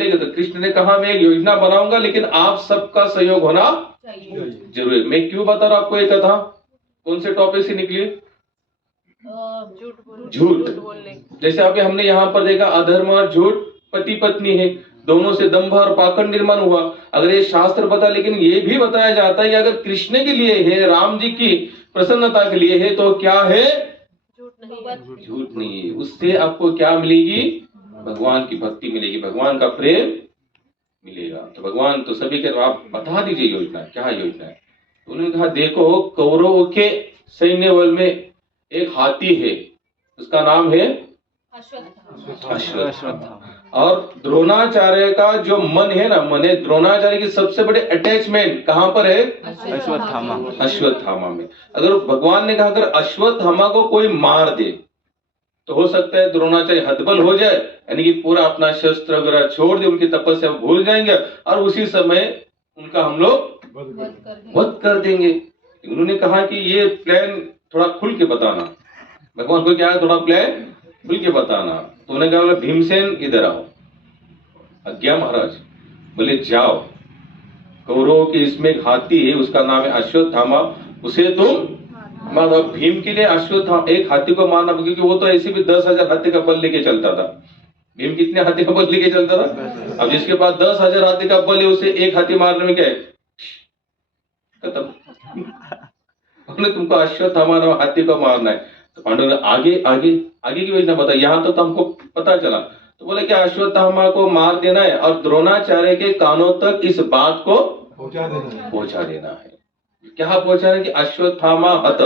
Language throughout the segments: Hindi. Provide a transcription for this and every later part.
तो कृष्ण ने कहा मैं एक योजना बनाऊंगा लेकिन आप सबका सहयोग होना जरूरी। मैं क्यों बता रहा हूं आपको ये कथा, कौन से टॉपिक से निकली? झूठ बोलने। जैसे अभी हमने यहाँ पर देखा अधर्म और झूठ पति पत्नी है, दोनों से दंभ और पाखंड निर्माण हुआ। अगर ये शास्त्र बता, लेकिन ये भी बताया जाता है कि अगर कृष्ण के लिए है, राम जी की प्रसन्नता के लिए है, तो क्या है? झूठ नहीं है। उससे आपको क्या मिलेगी? भगवान की भक्ति मिलेगी, भगवान का प्रेम मिलेगा। तो भगवान तो सभी के, आप बता दीजिए योजना, क्या योजना है? तो उन्होंने कहा देखो, कौरवों के सैन्य बल में एक हाथी है, उसका नाम है अश्वत्थामा। और द्रोणाचार्य का जो मन है ना, मन है, द्रोणाचार्य की सबसे बड़ी अटैचमेंट कहां पर है? अश्वत्थामा में। अगर भगवान ने कहा अगर अश्वत्थामा को कोई मार दे तो हो सकता है द्रोणाचार्य हतबल हो जाए, यानी कि पूरा अपना शस्त्र वगैरह छोड़ दे, उनकी तपस्या भूल जाएंगे और उसी समय उनका हम लोग वध कर देंगे। उन्होंने कहा कि ये प्लान थोड़ा खुल के बताना। भगवान को क्या है? थोड़ा प्लान खुल के बताना। तो उन्होंने कहा भीमसेन इधर आओ। आज्ञा महाराज। बोले जाओ, कौरवों के इसमें एक हाथी है, उसका नाम है अश्वत्थामा, उसे तुम मारो। भीम के लिए अश्वत्थामा एक हाथी को मारना, क्योंकि वो तो ऐसे भी 10,000 हाथी का बल लेके चलता था। भीम कितने हाथी का बल लेके चलता था? अब जिसके पास 10,000 हाथी का बल है, उसे एक हाथी मारने में क्या है? खत्म। हमने तुमको अश्वत्थामा हाथी को मारना है। तो पांडव ने आगे आगे आगे की योजना बता, यहां तो हमको पता चला। तो बोले कि अश्वत्थामा को मार देना है और द्रोणाचार्य के कानों तक इस बात को पहुंचा देना है। क्या पहुंचा है कि अश्वत्थामा हत,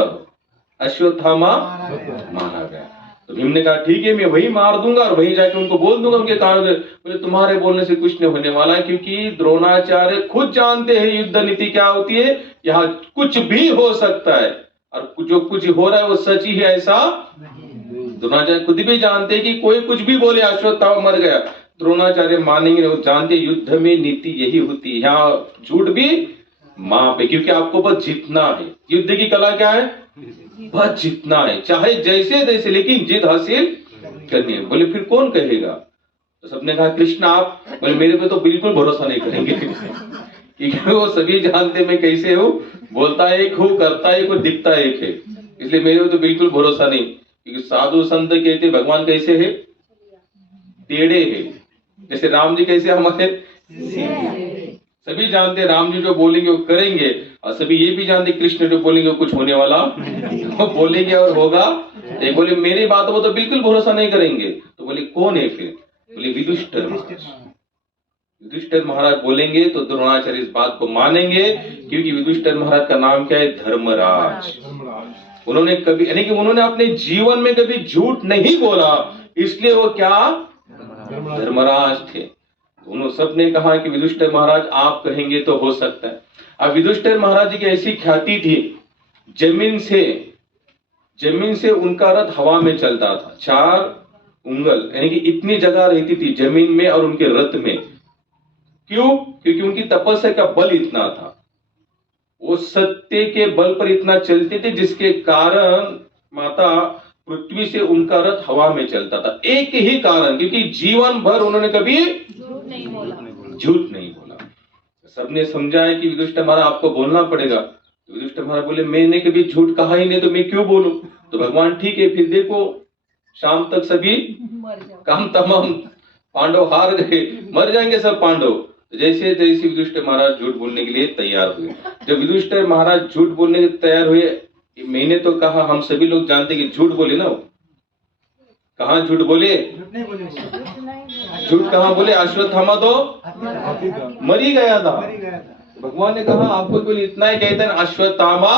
अश्वत्थामा मारा गया। तो भीम ने कहा ठीक है, मैं वही मार दूंगा और वही जाके उनको बोल दूंगा उनके कान में। बोले तुम्हारे बोलने से कुछ नहीं होने वाला है, क्योंकि द्रोणाचार्य खुद जानते हैं युद्ध नीति क्या होती है। यहाँ कुछ भी हो सकता है और जो कुछ हो रहा है वो सच ही है, ऐसा द्रोणाचार्य खुद भी जानते हैं कि कोई कुछ भी बोले अश्वत्थामा मर गया, द्रोणाचार्य मानेंगे। वो जानते युद्ध में नीति यही होती है, यहाँ झूठ भी माप है, क्योंकि आपको बस जीतना है। युद्ध की कला क्या है? बस जीतना है, चाहे जैसे तैसे, लेकिन जीत हासिल करनी है। बोले फिर कौन कहेगा? तो सबने कहा कृष्ण आप। बोले मेरे पे तो बिल्कुल भरोसा नहीं करेंगे क्योंकि वो सभी जानते मैं कैसे हूँ, बोलता एक हूँ, करता एक और दिखता एक है, इसलिए मेरे पे तो बिल्कुल भरोसा नहीं। क्योंकि साधु संत कहते भगवान कैसे है? टेढ़े है। जैसे राम जी कैसे हमारे सभी जानते राम जी जो बोलेंगे वो करेंगे, और सभी ये भी जानते कृष्ण जो बोलेंगे कुछ होने वाला वो बोलेंगे और होगा। एक बोले मेरी बातों को तो बिल्कुल भरोसा नहीं करेंगे। तो बोले कौन है फिर? बोले विदुष्टर महाराज। विदुष्टर महाराज बोलेंगे तो द्रोणाचार्य इस बात को मानेंगे, क्योंकि विदुष्टर महाराज का नाम क्या है? धर्मराज। उन्होंने कभी, यानी कि उन्होंने अपने जीवन में कभी झूठ नहीं बोला, इसलिए वो क्या? धर्मराज थे। उन्होंने सबने कहा कि विदुष्टर महाराज आप कहेंगे तो हो सकता है। अब विदुष्टर महाराज जी की ऐसी ख्याति थी, जमीन से उनका रथ हवा में चलता था। 4 उंगल यानी कि इतनी जगह रहती थी जमीन में और उनके रथ में। क्यों? क्योंकि उनकी तपस्या का बल इतना था, वो सत्य के बल पर इतना चलते थे, जिसके कारण माता पृथ्वी से उनका रथ हवा में चलता था। एक ही कारण, क्योंकि जीवन भर उन्होंने कभी झूठ नहीं बोला। सबने समझा है कि विदुष्टर महाराज आपको बोलना पड़ेगा। तो विदुष्टर महाराज बोले मैंने कभी झूठ कहा ही नहीं, तो मैं क्यों बोलूं? तो भगवान ठीक है, फिर देखो शाम तक सभी काम तमाम, पांडव हार गए, मर जाएंगे सब पांडव। जैसे तैसे विदुष्टर महाराज झूठ बोलने के लिए तैयार हुए। जब विदुष्टर महाराज झूठ बोलने के तैयार हुए, मैंने तो कहा हम सभी लोग जानते कि झूठ बोले ना, कहाँ झूठ बोले? झूठ कहाँ बोले? अश्वत्थामा तो मर ही गया था। भगवान ने कहा आपको केवल इतना ही कहते हैं, अश्वत्थामा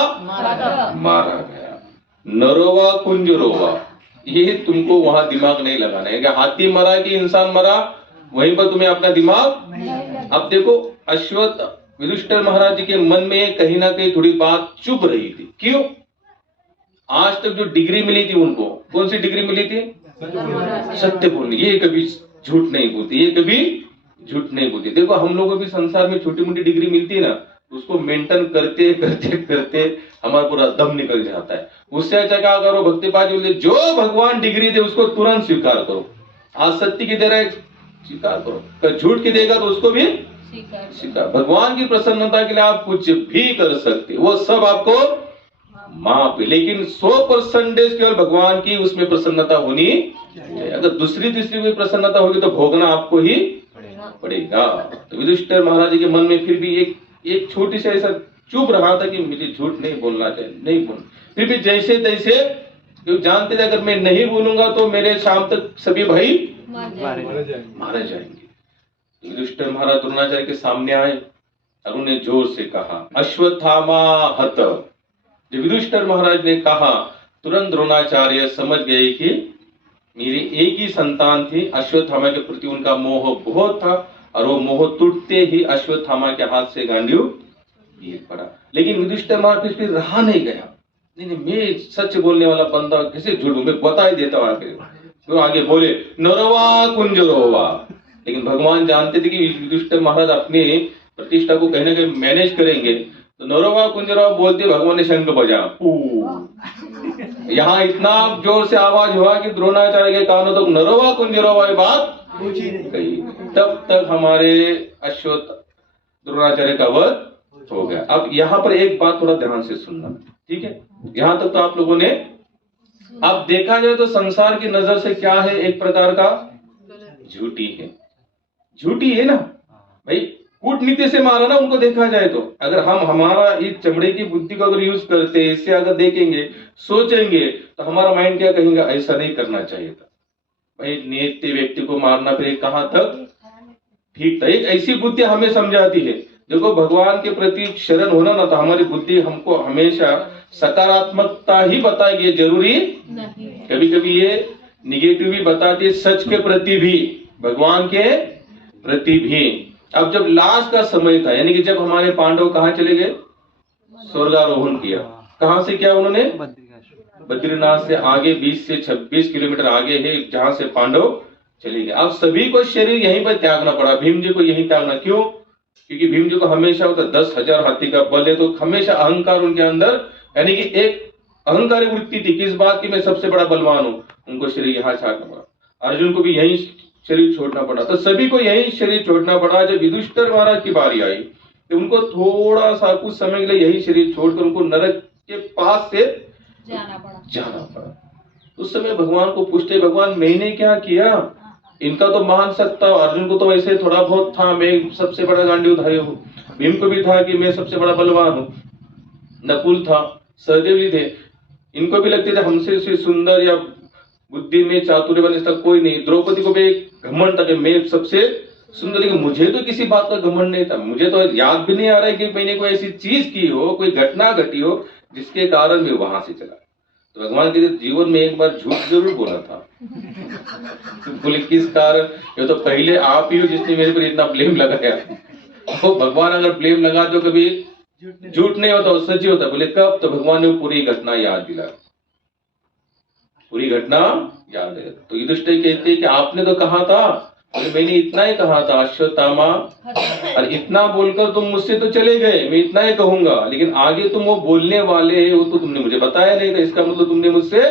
मारा गया, नरोवा कुंजरोवा। ये तुमको वहां दिमाग नहीं लगाना है, हाथी मरा कि इंसान मरा, वहीं पर तुम्हें अपना दिमाग। अब देखो विदुष्टर महाराज जी के मन में कहीं ना कहीं थोड़ी बात चुभ रही थी। क्यों? आज तक जो डिग्री मिली थी उनको, कौन सी डिग्री मिली थी? सत्य बोलने। ये कभी झूठ नहीं बोलती, ये कभी झूठ नहीं बोलती। देखो हम लोगों को भी संसार में छोटी मोटी डिग्री मिलती है ना, उसको मेंटेन करते करते करते हमारा पूरा दम निकल जाता है। उससे अच्छा क्या करो, भक्तिपाद बोलते जो भगवान डिग्री दे उसको तुरंत स्वीकार करो। आज सत्य की तरह स्वीकार करो। अगर झूठ की देगा तो उसको भी स्वीकार। भगवान की प्रसन्नता के लिए आप कुछ भी कर सकते, वो सब आपको माफ है, लेकिन 100% केवल भगवान की उसमें प्रसन्नता होनी चाहिए। अगर दूसरी कोई प्रसन्नता होगी तो भोगना आपको ही पड़ेगा। तो युधिष्ठिर महाराज जी के मन में फिर भी एक छोटी सी ऐसा चुप रहा था कि मुझे झूठ नहीं बोलना चाहिए, नहीं बोल, फिर भी जैसे तैसे, क्योंकि जानते थे अगर मैं नहीं बोलूंगा तो मेरे शाम तक सभी भाई मारे जाएंगे। युधिष्ठिर महाराज द्रोणाचार्य के सामने आए और उन्हें जोर से कहा, अश्वत्थामा हत। जब युधिष्ठिर महाराज ने कहा, तुरंत द्रोणाचार्य समझ गए कि मेरी एक ही संतान थी, अश्वत्थामा के प्रति उनका मोह बहुत था और वो मोह टूटते ही अश्वत्थामा के हाथ से गांडीव गिर पड़ा। लेकिन युधिष्ठिर महाराज फिर रहा नहीं गया, नहीं मैं सच बोलने वाला बंदा कैसे झूठ, मैं बता ही देता हूँ। तो आगे बोले, नरवा कुंजरोवा। लेकिन भगवान जानते थे कि युधिष्ठिर महाराज अपनी प्रतिष्ठा को कहीं ना कहीं मैनेज करेंगे, तो नरवा कुंजरोवा बोलते भगवान ने शंख बजा। यहाँ इतना जोर से आवाज हुआ कि द्रोणाचार्य के कानों तक नरवा कुंजरोवा की बात गई। तब तक हमारे अश्वत्थ द्रोणाचार्य का वध हो गया। अब यहाँ पर एक बात थोड़ा ध्यान से सुनना, ठीक है? यहाँ तक तो आप लोगों ने, अब देखा जाए तो संसार की नजर से क्या है, एक प्रकार का झूठी है, झूठी है ना भाई। कूटनीति से मारा ना उनको, देखा जाए तो अगर हम हमारा इस चमड़े की बुद्धि को अगर यूज करते, इससे अगर देखेंगे सोचेंगे तो हमारा माइंड क्या कहेगा, ऐसा नहीं करना चाहिए था भाई, नित्य व्यक्ति को मारना फिर कहां तक ठीक था। एक ऐसी बुद्धि हमें समझाती है, देखो भगवान के प्रति शरण होना ना, तो हमारी बुद्धि हमको हमेशा सकारात्मकता ही बताएगी, ये जरूरी नहीं। कभी कभी ये निगेटिव भी बताती है, सच के प्रति भी, भगवान के प्रति भी। अब जब लास्ट का समय था, यानी कि जब हमारे पांडव कहाँ चले गए, स्वर्गारोहण किया। कहां से किया उन्होंने, बद्रीनाथ से आगे 20 से 26 किलोमीटर आगे है जहां से पांडव चले गए। अब सभी को शरीर यहीं पर त्यागना पड़ा, भीम जी को यहीं त्यागना, क्यों? क्योंकि भीम जी को हमेशा होता 10,000 हाथी का बल है, तो हमेशा अहंकार उनके अंदर, यानी कि एक अहंकारी वृत्ति थी, किस बात की मैं सबसे बड़ा बलवान हूं। उनको शरीर यहाँ छाड़ना पड़ा, अर्जुन को भी यही शरीर छोड़ना पड़ा, तो सभी को यही शरीर छोड़ना पड़ा। जब युधिष्ठिर महाराज की बारी आई तो उनको थोड़ा सा कुछ समय के लिए यही शरीर छोड़कर उनको नरक के पास से जाना पड़ा। उस समय भगवान को पूछते, भगवान मैंने क्या किया, इनका तो मान सकता हूं, अर्जुन को तो ऐसे थोड़ा बहुत था, मैं सबसे बड़ा गांडीवधारी हूँ, भीम को भी था कि मैं सबसे बड़ा बलवान हूँ, नकुल था, सहदेव जी थे, इनको भी लगते थे हमसे सुंदर या बुद्धि में चातुर्य इसका कोई नहीं। द्रौपदी को भी एक घमंड था कि मैं सबसे सुंदर, लेकिन मुझे तो किसी बात का घमंड नहीं था। मुझे तो याद भी नहीं आ रहा है कि मैंने कोई ऐसी चीज की हो, कोई घटना घटी हो जिसके कारण मैं वहां से चला। तो भगवान के जीवन में एक बार झूठ जरूर बोला था। तो बोले किस कारण, ये तो पहले आप ही हो जिसने मेरे पर इतना ब्लेम लगाया। तो भगवान अगर ब्लेम लगा तो कभी झूठ नहीं होता, सच्ची होता। बोले कब? तो भगवान ने वो पूरी घटना याद दिला, पूरी घटना याद है। तो युधिष्ठिर कहते हैं कि आपने तो कहा था, मैंने इतना ही कहा था अश्वत्थामा, और इतना बोलकर तुम मुझसे तो चले गए, मैं इतना ही कहूंगा, लेकिन आगे तुम वो बोलने वाले वो तो तुमने मुझे बताया नहीं था, इसका मतलब तुमने मुझसे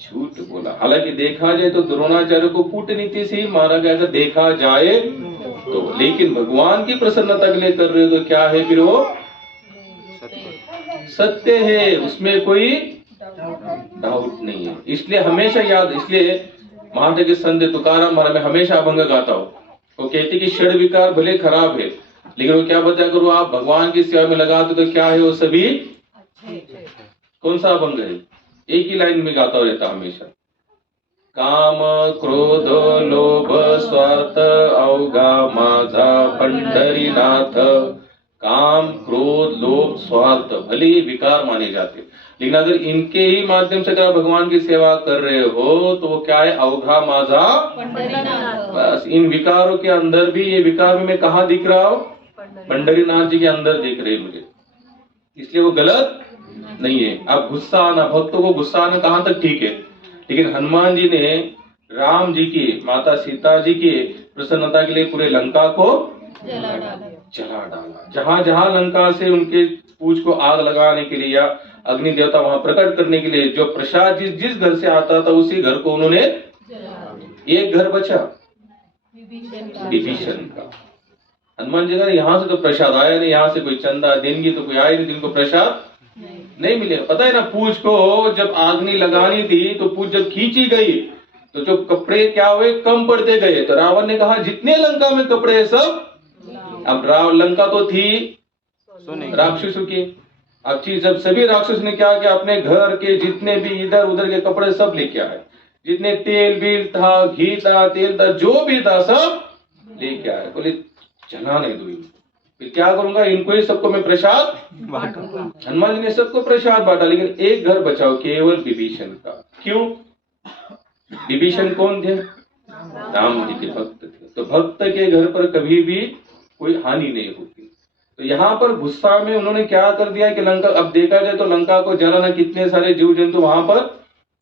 झूठ बोला। हालांकि देखा जाए तो द्रोणाचार्य को कूटनीति से ही मारा गया, अगर देखा जाए तो, लेकिन भगवान की प्रसन्नता के लिए कर रहे हो तो क्या है फिर, वो सत्य है, उसमें कोई डाउट नहीं है। इसलिए हमेशा याद, इसलिए महाराज के संत तुकाराम महाराज में हमेशा अभंग गाता हूं। वो कहते कि षड विकार भले खराब है, लेकिन वो क्या बताया करो, आप भगवान की सेवा में लगाते तो क्या है, वो सभी कौन सा अभंग है, एक ही लाइन में गाता रहता हमेशा। काम क्रोध लोभ स्वार्थ अवघा माझा पंढरीनाथ। काम क्रोध लोभ स्वार्थ भले ही विकार माने जाते, लेकिन अगर इनके ही माध्यम से अगर भगवान की सेवा कर रहे हो तो वो क्या है, अवघा माझा पंढरीनाथ। बस इन विकारों के अंदर भी, ये विकार में मैं कहाँ दिख रहा हूँ, पंढरीनाथ जी के अंदर दिख रहे मुझे, इसलिए वो गलत नहीं है। अब गुस्सा आना, भक्तों को गुस्सा आना कहां तक ठीक है, लेकिन हनुमान जी ने राम जी की, माता सीता जी की प्रसन्नता के लिए पूरे लंका को जला डाला। जहां जहां लंका से उनके पूछ को आग लगाने के लिए या अग्नि देवता वहां प्रकट करने के लिए जो प्रसाद जिस घर से आता था उसी घर को उन्होंने, एक घर बचा, विभीषण का। हनुमान जी का यहाँ से तो प्रसाद आया नहीं, यहाँ से कोई चंदा देंगे तो कोई आए नहीं, जिनको प्रसाद नहीं मिलेगा। पता है ना, पूछ को जब आग्नि लगानी थी तो पूछ जब खींची गई तो जो कपड़े क्या हुए, कम पड़ते गए। तो रावण ने कहा जितने लंका में कपड़े हैं सब, अब लंका तो थी राक्षसों की। अब चीज जब सभी राक्षस ने क्या किया, अपने घर के जितने भी इधर उधर के कपड़े सब लेके आए, जितने तेल बील था, घी था, तेल था, जो भी था सब लेके आए। बोले चला नहीं दूंगी, फिर क्या करूंगा, इनको ही सबको मैं प्रसाद बांटूंगा। हनुमान जी ने सबको प्रसाद बांटा, लेकिन एक घर बचाओ, केवल विभीषण का। क्यों? विभीषण कौन थे? राम जी के भक्त थे। तो भक्त के घर पर कभी भी कोई हानि नहीं होती। तो यहाँ पर गुस्सा में उन्होंने क्या कर दिया कि लंका, अब देखा जाए तो लंका को जलाना, कितने सारे जीव जंतु वहां पर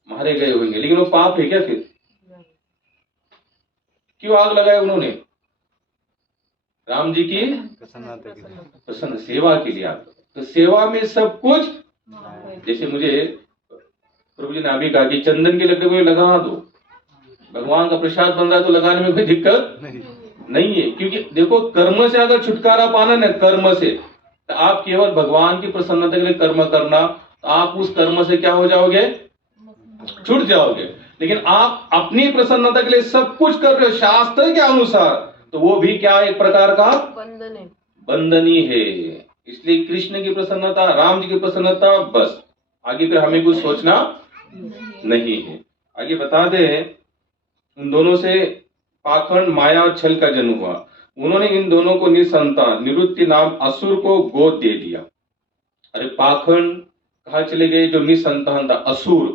मारे गए होंगे, लेकिन वो पाप है क्या फिर? क्यों आग लगाए उन्होंने? राम जी की प्रसन्न सेवा के लिए आग। तो सेवा में सब कुछ, जैसे मुझे प्रभु जी ने अभी कहा कि चंदन के लकड़ी को लगा दो, भगवान का प्रसाद बन रहा है तो लगाने में कोई दिक्कत नहीं है। क्योंकि देखो, कर्म से अगर छुटकारा पाना ना, कर्म से, तो आप केवल भगवान की प्रसन्नता के लिए कर्म करना, तो आप उस कर्म से क्या हो जाओगे, छूट जाओगे। लेकिन आप अपनी प्रसन्नता के लिए सब कुछ कर रहे हो शास्त्र के अनुसार, तो वो भी क्या, एक प्रकार का बंधनी है। इसलिए कृष्ण की प्रसन्नता, राम जी की प्रसन्नता, बस आगे फिर हमें कुछ सोचना नहीं है। आगे बताते हैं, उन दोनों से पाखंड, माया और छल का जन्म हुआ। उन्होंने इन दोनों को निसंतान निरुत्ति नाम असुर को गोद दे दिया। अरे पाखंड कहाँ चले गए? जो निसंतान था असुर,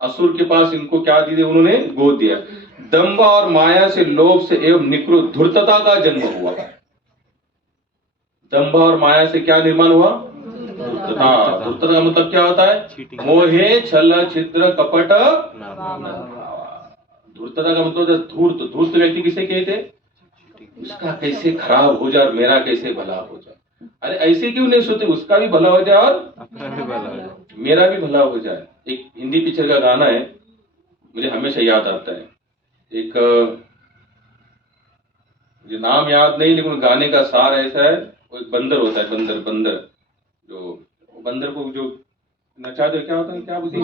असुर के पास इनको क्या दे दिया उन्होंने? गोद दिया। दंभ और माया से, लोभ से एवं निकृष्ट धूर्तता का जन्म हुआ। दंभ और माया से क्या निर्माण हुआ? धूर्तता। धूर्तता का मतलब क्या होता है? मोहे छल छिद्र कपट। धूर्तता का मतलब धूर्त। धूर्त व्यक्ति किसे कहते? उसका कैसे खराब हो जाए, मेरा कैसे भला हो जाए। अरे ऐसे क्यों नहीं सोचते, उसका भी भला हो जाए और मेरा भी भला हो जाए। एक हिंदी पिक्चर का गाना है, मुझे हमेशा याद आता है। एक, मुझे नाम याद नहीं, लेकिन गाने का सार ऐसा है, वो एक बंदर होता है, बंदर बंदर जो बंदर को जो नचा दो, क्या होता है, क्या बोलते हैं,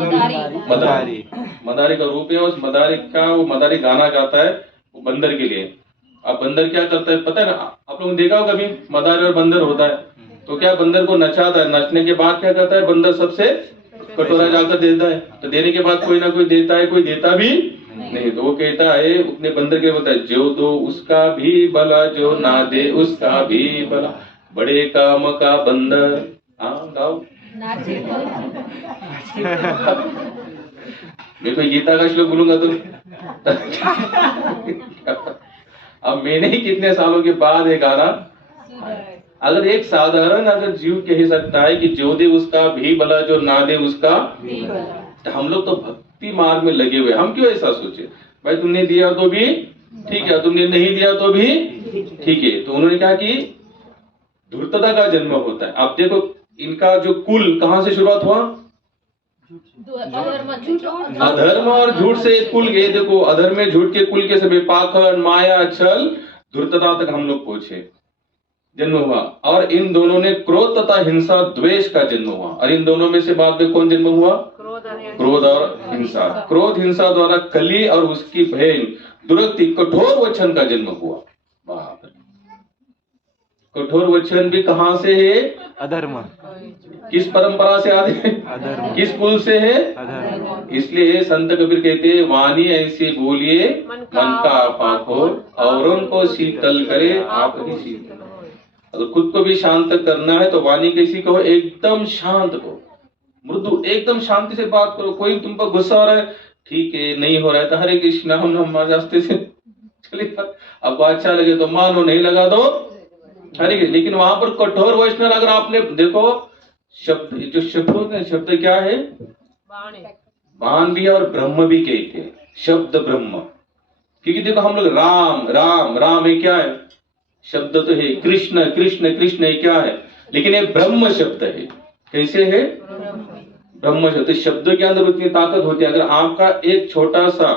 मदारी। मदारी का रूप है। उस मदारी का, वो मदारी गाना गाता है वो बंदर के लिए। अब बंदर क्या करता है पता है ना, आप लोगों ने देखा होगा कभी, मदारी और बंदर होता है तो क्या, बंदर को नचाता है, नचने के बाद क्या करता है, बंदर सबसे कटोरा जाकर देता है। तो देने के बाद कोई ना कोई देता है, कोई देता भी नहीं। तो वो कहता है, अपने बंदर के बोलता है, जो दो उसका भी भला, जो ना दे उसका भी भला, बड़े काम का बंदर। हाँ गाओ। मैं कोई गीता का श्लोक बोलूंगा तो अब मैंने ही कितने सालों के बाद ये गाना, अगर एक साधारण अगर जीव कह सकता है कि जो दे उसका भी भला, जो ना दे उसका भी भला, तो हम लोग तो भक्ति मार्ग में लगे हुए, हम क्यों ऐसा सोचे? भाई तुमने दिया तो भी ठीक है, तुमने नहीं दिया तो भी ठीक है। तो उन्होंने कहा कि धूर्तता का जन्म होता है। अब देखो, इनका जो कुल कहां से शुरुआत हुआ? अधर्म और झूठ से कुल गए। देखो, अधर्म में झूठ के कुल के सभी पाखंड, माया, छल, धूर्तता तक हम लोग पहुंचे, जन्म हुआ। और इन दोनों ने क्रोध तथा हिंसा, द्वेष का जन्म हुआ। और इन दोनों में से बाद में कौन जन्म हुआ? क्रोध और हिंसा। क्रोध हिंसा द्वारा कली और उसकी बहन दुरक्ति, कठोर वचन का जन्म हुआ। बाप रे, कठोर वचन भी कहां से है? अधर्म। किस परंपरा से आते हैं? किस कुल से है? इसलिए संत कबीर कहते हैं, वाणी ऐसी बोलिए मन का आपा खोल, औरों को शीतल करे आप ही शीतल। अगर खुद को भी शांत करना है तो वाणी कैसी कहो? एकदम शांत कहो, मृदु, एकदम शांति से बात करो। कोई तुम पर गुस्सा हो रहा है, ठीक है, नहीं हो रहा है तो हरे कृष्णा हम रास्ते से चले। आपको अच्छा लगे तो मानो, नहीं लगा दो हरे। लेकिन वहां पर कठोर वचन, अगर आपने देखो शब्द, जो शब्द होते हैं, शब्द क्या है? बाण भी है और ब्रह्म भी कहते हैं, शब्द ब्रह्म। क्योंकि देखो हम लोग राम राम राम है, क्या है? शब्द तो है। कृष्ण कृष्ण कृष्ण है, क्या है? लेकिन ये ब्रह्म शब्द है। कैसे है? ब्रह्म शब्द। शब्द के अंदर उतनी ताकत होती है। अगर आपका एक छोटा सा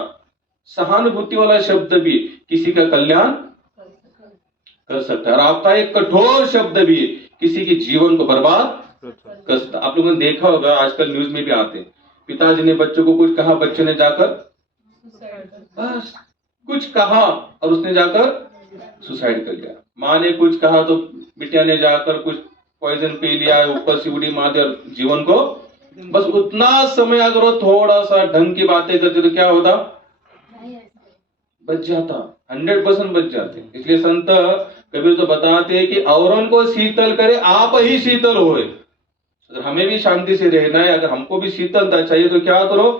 सहानुभूति वाला शब्द भी किसी का कल्याण कर सकता है। और आपका एक कठोर शब्द भी किसी के जीवन को बर्बाद कर सकता है। आप लोगों ने देखा होगा, आजकल न्यूज में भी आते हैं, पिताजी ने बच्चों को कुछ कहा, बच्चे ने जाकर बस कुछ कहा और उसने जाकर सुसाइड कर लिया। माँ ने कुछ कहा तो बिटिया ने जाकर कुछ पॉइजन पी लिया, ऊपर से उड़ी मार दिया, जीवन को बस उतना समय अगर वो थोड़ा सा ढंग की बातें करते तो क्या होता, बच जाता, 100% बच जाते। इसलिए संत कबीर तो बताते हैं कि औरों को शीतल करे आप ही शीतल होए। अगर हमें भी शांति से रहना है, अगर हमको भी शीतलता चाहिए तो क्या करो,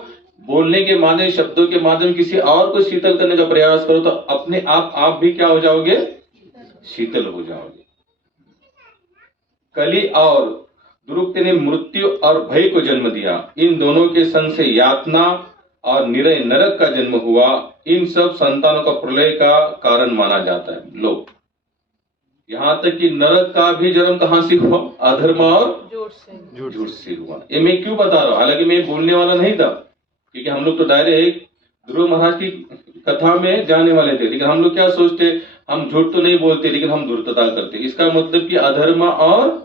बोलने के माध्यम, शब्दों के माध्यम किसी और को शीतल करने का प्रयास करो, तो अपने आप भी क्या हो जाओगे, शीतल हो जाओगे। कली और दुरुक्ति ने मृत्यु और भय को जन्म दिया। इन दोनों के संग से यातना और निरय नरक का जन्म हुआ। इन सब संतानों का प्रलय का कारण माना जाता है। लोग यहाँ तक कि नरक का भी जन्म कहां से हुआ, अधर्म और झूठ से हुआ। ये मैं क्यों बता रहा हूं, हालांकि मैं बोलने वाला नहीं था, क्योंकि हम लोग तो डायरेक्ट ध्रुव महाराज की कथा में जाने वाले थे। लेकिन हम लोग क्या सोचते, हम झूठ तो नहीं बोलते लेकिन हम धूर्तता करते। इसका मतलब कि अधर्म और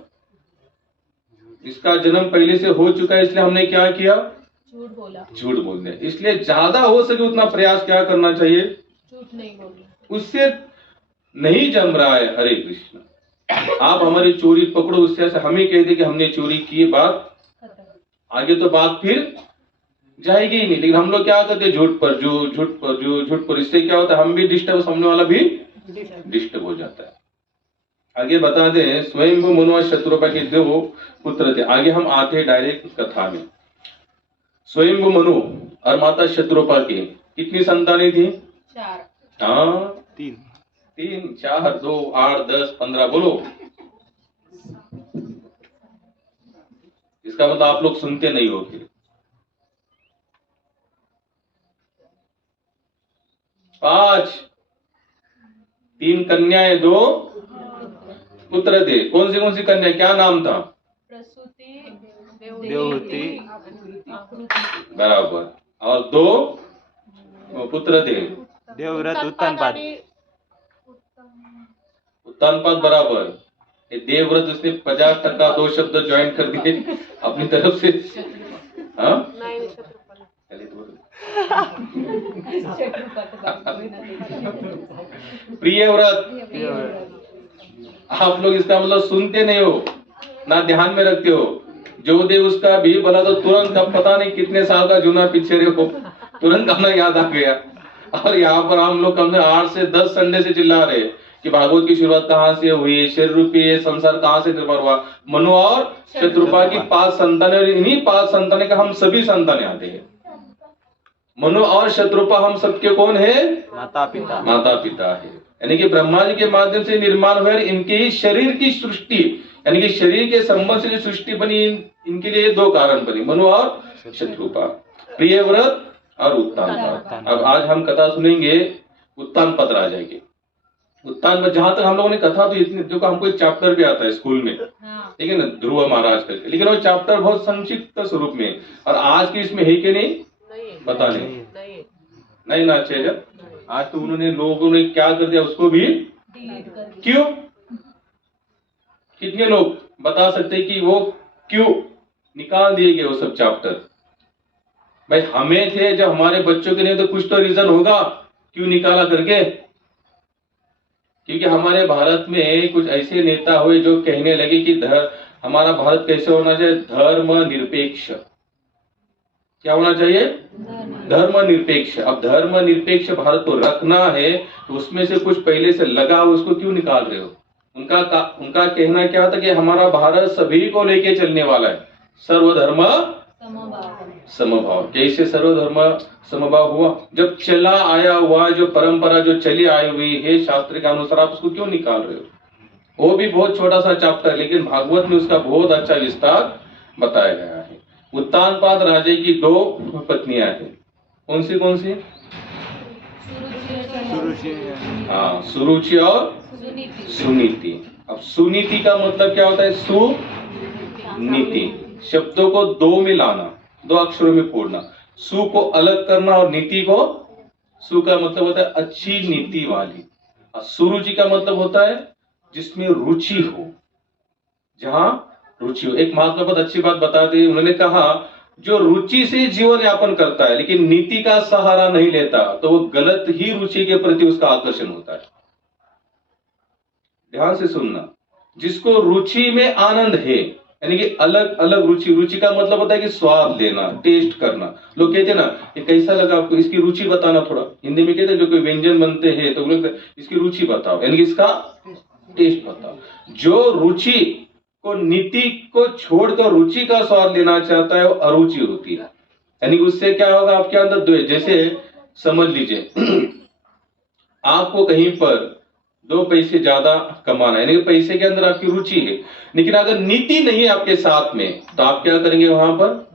इसका जन्म पहले से हो चुका है, इसलिए हमने क्या किया, झूठ बोला, झूठ बोल दिया। इसलिए ज्यादा हो सके उतना प्रयास क्या करना चाहिए, झूठ नहीं बोलना। उससे नहीं जम रहा है, हरे कृष्ण। आप हमारी चोरी पकड़ो, उससे हम ही कहते कि हमने चोरी की, बात आगे तो बात फिर जाएगी ही नहीं। लेकिन हम लोग क्या करते, झूठ पर झूठ पर, इससे क्या होता है, हम भी डिस्टर्ब, सामने वाला भी डिस्टर्ब हो जाता है। आगे बता दें, स्वयंभू मनु और शत्रुपा के दो पुत्र थे। आगे हम आते हैं डायरेक्ट कथा में। स्वयंभू मनु और माता शत्रुपा की कितनी संतानें थी, 4। हाँ, 3 4 2 8 10 15 बोलो। इसका मतलब आप लोग सुनते नहीं हो। फिर 5, 3 कन्याएं 2 पुत्र थे। कौन सी कन्या, क्या नाम था, प्रसूति, देवहूति, बराबर। और 2 पुत्र थे, देवव्रत, उत्तानपाद। उत्तानपाद बराबर। ये देवव्रत उसने 50% 2 शब्द ज्वाइन कर दिए अपनी तरफ से। हाँ, प्रियव्रत। आप लोग इसका मतलब सुनते नहीं हो ना, ध्यान में रखते हो। जो दे उसका भी बोला तो तुरंत, अब पता नहीं कितने साल का जुना पीछे रहे हो, तुरंत गाना याद आ गया। और यहाँ पर हम लोग कम से 8 से 10 संडे से चिल्ला रहे कि भागवत की शुरुआत कहाँ से हुई, शरीर रूपी संसार कहाँ से निर्माण हुआ। मनु और शत्रुपा की 5 संतानें, और इन्हीं 5 संतानें का हम सभी संतानें आते हैं। मनु और शत्रुपा हम सबके कौन है, माता पिता है। यानी कि ब्रह्मा जी के माध्यम से निर्माण हुआ। इनके ही शरीर की सृष्टि, यानी कि शरीर के संबंध से जो सृष्टि बनी, इनके लिए 2 कारण बने, मनु और शत्रुपा, प्रियव्रत और उत्तानपाद। अब आज हम कथा सुनेंगे उत्तानपाद राजा की। उत्तानपाद, जहां तक हम लोगों ने कथा तो इतनी, देखो हमको एक चैप्टर भी आता है स्कूल में, ठीक है ना, ध्रुव महाराज करके, लेकिन वो चैप्टर बहुत संक्षिप्त स्वरूप में। और आज की इसमें है कि नहीं, पता नहीं ना चेला। आज तो उन्होंने, लोगों ने क्या कर दिया, उसको भी क्यों, कितने लोग बता सकते हैं कि वो क्यों निकाल दिए गए वो सब चैप्टर। भाई हमें थे, जब हमारे बच्चों के नहीं तो कुछ तो रीजन होगा क्यों निकाला करके। क्योंकि हमारे भारत में कुछ ऐसे नेता हुए जो कहने लगे कि हमारा भारत कैसे होना चाहिए, धर्म निरपेक्ष। क्या होना चाहिए, धर्म निरपेक्ष। अब धर्म निरपेक्ष भारत को रखना है तो उसमें से कुछ पहले से लगा, उसको क्यों निकाल रहे हो। उनका कहना क्या था कि हमारा भारत सभी को लेके चलने वाला है, सर्वधर्म समभाव। कैसे सर्वधर्म समभाव हुआ, जब चला आया हुआ जो परंपरा जो चली आई हुई है शास्त्र के अनुसार, आप उसको क्यों निकाल रहे हो। वो भी बहुत छोटा सा चैप्टर, लेकिन भागवत में उसका बहुत अच्छा विस्तार बताया गया है। उत्तानपाद राजा की 2 पत्नियां हैं। कौन सी, हाँ, सुरुचि और सुनीति। अब सुनीति का मतलब क्या होता है, सुनीति शब्दों को 2 में लाना, 2 अक्षरों में फोड़ना, सु को अलग करना और नीति को सु का मतलब होता है अच्छी नीति वाली, और सुरुचि का मतलब होता है जिसमें रुचि हो, जहां रुचि हो। एक महात्मा बहुत अच्छी बात बताते हैं, उन्होंने कहा जो रुचि से जीवन यापन करता है लेकिन नीति का सहारा नहीं लेता तो वो गलत ही रुचि के प्रति उसका आकर्षण होता है। ध्यान से सुनना, जिसको रुचि में आनंद है, यानी कि अलग अलग रुचि, रुचि का मतलब होता है कि स्वाद लेना, टेस्ट करना। लोग कहते हैं ना ये कैसा लगा आपको, इसकी रुचि बताना। थोड़ा हिंदी में कहते हैं जो कोई व्यंजन बनते हैं तो लोग इसकी रुचि बताओ, यानी कि इसका टेस्ट बताओ। जो रुचि को, नीति को छोड़कर रुचि का स्वाद लेना चाहता है वो अरुचि होती है, यानी कि उससे क्या होगा आपके अंदर द्वेष। जैसे समझ लीजिए आपको कहीं पर 2 पैसे ज्यादा कमाना है, यानी कि पैसे के अंदर आपकी रुचि है, लेकिन अगर नीति नहीं है आपके साथ में तो आप क्या करेंगे, वहां पर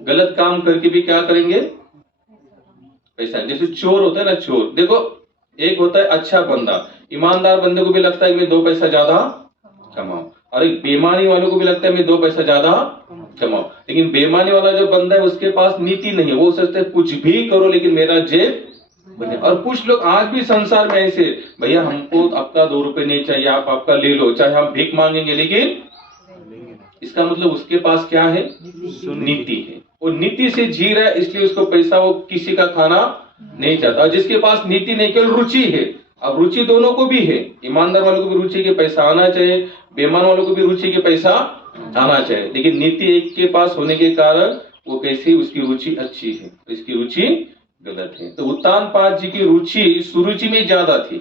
गलत काम करके भी क्या करेंगे, पैसा। जैसे चोर होता है ना, चोर देखो, एक होता है अच्छा बंदा, ईमानदार बंदे को भी लगता है कि मैं 2 पैसा ज्यादा कमाऊं, और एक बेईमानी वालों को भी लगता है मैं 2 पैसा ज्यादा कमाऊं। लेकिन बेईमानी वाला जो बंदा है उसके पास नीति नहीं है, वो सोचता है कुछ भी करो लेकिन मेरा जेब बने। और कुछ लोग आज भी संसार में ऐसे, भैया हमको आपका 2 रुपए नहीं चाहिए, आप आपका ले लो, चाहे हम भीख मांगेंगे, लेकिन इसका मतलब उसके पास क्या है, नीति है। वो नीति से जी रहा है, इसलिए उसको पैसा वो किसी का खाना नहीं चाहता। और जिसके पास नीति नहीं, केवल रुचि है, अब रुचि दोनों को भी है, ईमानदार वालों को भी रुचि के पैसा आना चाहिए, बेईमान वालों को भी रुचि के पैसा आना चाहिए, लेकिन नीति एक के पास होने के कारण वो कैसी, उसकी रुचि अच्छी है, इसकी रुचि गलत है। तो उत्तानपाद जी की रुचि सुरुचि में ज्यादा थी,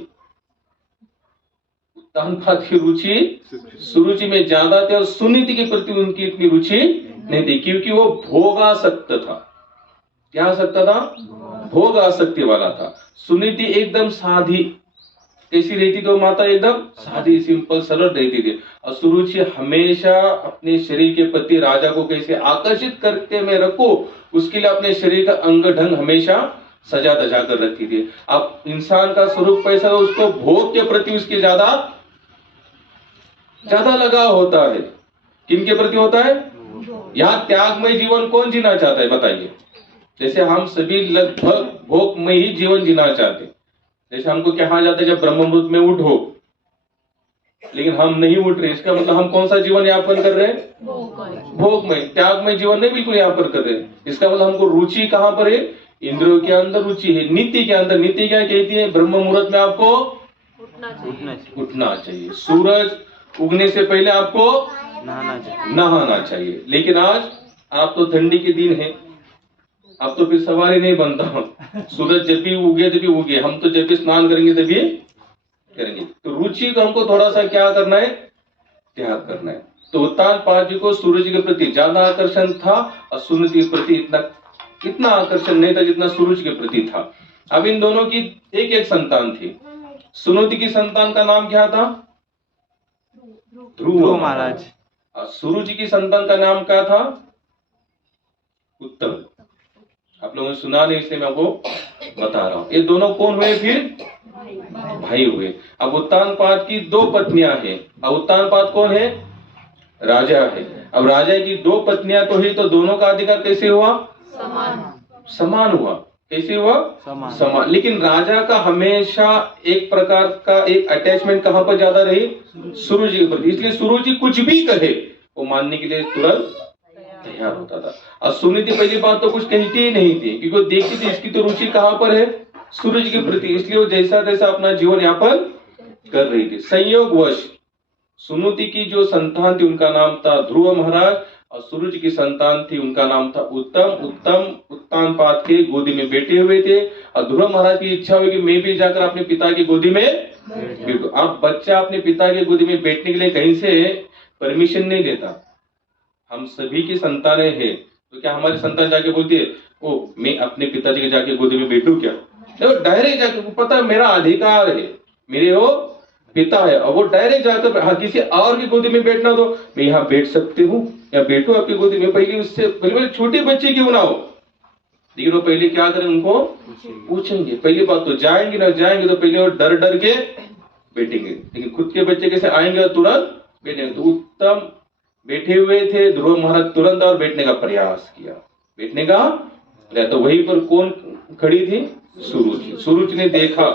उत्तानपाद की रुचि सुरुचि में ज्यादा थी, और सुनीति के प्रति उनकी इतनी रुचि नहीं थी, क्योंकि वो भोगासक्त था। क्या आसक्त था, भोग आसक्ति वाला था। सुनीति एकदम साधी, कैसी रहती तो माता, एकदम सादी सिंपल सरल रहती थी। और सुरुचि हमेशा अपने शरीर के प्रति राजा को कैसे आकर्षित करके मैं रखो, उसके लिए अपने शरीर का अंग ढंग हमेशा सजा धजा कर रखती थी। अब इंसान का स्वरूप पैसा, उसको भोग के प्रति उसके ज्यादा लगाव होता है। किनके प्रति होता है, यहाँ त्यागमय जीवन कौन जीना चाहता है बताइए। जैसे हम सभी लगभग भोगमय ही जीवन जीना चाहते हैं। जैसे हमको कहा जाता है कि ब्रह्म मुहूर्त में उठो, लेकिन हम नहीं उठ रहे, इसका मतलब हम कौन सा जीवन यापन कर रहे हैं, भोगमय, त्यागमय जीवन नहीं बिल्कुल यापन कर रहे हैं। इसका मतलब हमको रुचि कहां पर है, इंद्रियों के अंदर रुचि है, नीति के अंदर। नीति क्या कहती है, ब्रह्म मुहूर्त में आपको उठना चाहिए, सूरज उगने से पहले आपको नहाना चाहिए। लेकिन आज आप तो ठंडी के दिन है, अब तो फिर सवारी नहीं बनता, सूरज जब भी उगे तभी उगे, हम तो जब भी स्नान करेंगे तभी करेंगे। तो रुचि को हमको थोड़ा सा क्या करना है, त्याग करना है। तो उत्तानपाद जी को सूरज के प्रति ज्यादा आकर्षण था, और सुनीति के प्रति इतना आकर्षण नहीं था जितना सूरज के प्रति था। अब इन दोनों की एक एक संतान थी। सुनीति की संतान का नाम क्या था, ध्रुव महाराज। और सूरज की संतान का नाम क्या था, उत्तम। आप लोगों ने सुना नहीं इसलिए मैं आपको बता रहा हूं। ये दोनों कौन हुए, फिर भाई हुए। अब उत्तानपाद की 2 पत्नियां हैं। अब उत्तानपाद कौन है, राजा है। अब राजा की 2 पत्नियां तो ही, तो दोनों का अधिकार कैसे हुआ, समान हुआ। कैसे हुआ, समान। लेकिन राजा का हमेशा एक प्रकार का एक अटैचमेंट कहां पर ज्यादा रही, सूरज के प्रति। इसलिए सूरज कुछ भी कहे वो मानने के लिए तुरंत तैयार होता था। और सुनीति पहली बात तो कुछ कहती ही नहीं थी, क्योंकि वो देखती थी इसकी तो रुचि कहां पर है, सूरज के प्रति। इसलिए वो जैसा तैसा अपना जीवन यापन कर रही थी। संयोगवश सुनीति की जो संतान थी उनका नाम था ध्रुव महाराज, और सूरज की संतान थी उनका नाम था उत्तम। उत्तम उत्तानपाद के गोदी में बैठे हुए थे, और ध्रुव महाराज की इच्छा हुई कि मैं भी जाकर अपने पिता की गोदी में बैठूं। अब बच्चा अपने पिता की गोदी में बैठने के लिए कहीं से परमिशन नहीं लेता। हम सभी की संतानें हैं, तो क्या हमारी संतान जाके बोलती है ओ मैं अपने पिताजी के जाके गोदी में बैठूं क्या, देखो डायरेक्ट जाके, पता है मेरा अधिकार है, मेरे वो पिता है, और वो डायरेक्ट जाकर हाँ किसी और की गोदी में बैठना, तो मैं यहाँ बैठ सकती हूँ या बैठू आपकी गोदी में। पहले उससे पहले छोटी बच्ची क्यों ना हो, लेकिन वो पहले क्या करें, उनको पूछेंगे। पहली बात तो जाएंगे ना, जाएंगे तो पहले वो डर डर के बैठेंगे, लेकिन खुद के बच्चे कैसे आएंगे और तुरंत बैठेंगे। तो उत्तम बैठे हुए थे, ध्रुव महाराज तुरंत और बैठने का प्रयास किया, बैठने का तो वहीं पर कौन खड़ी थी? सुरुचि। सुरुचि ने देखा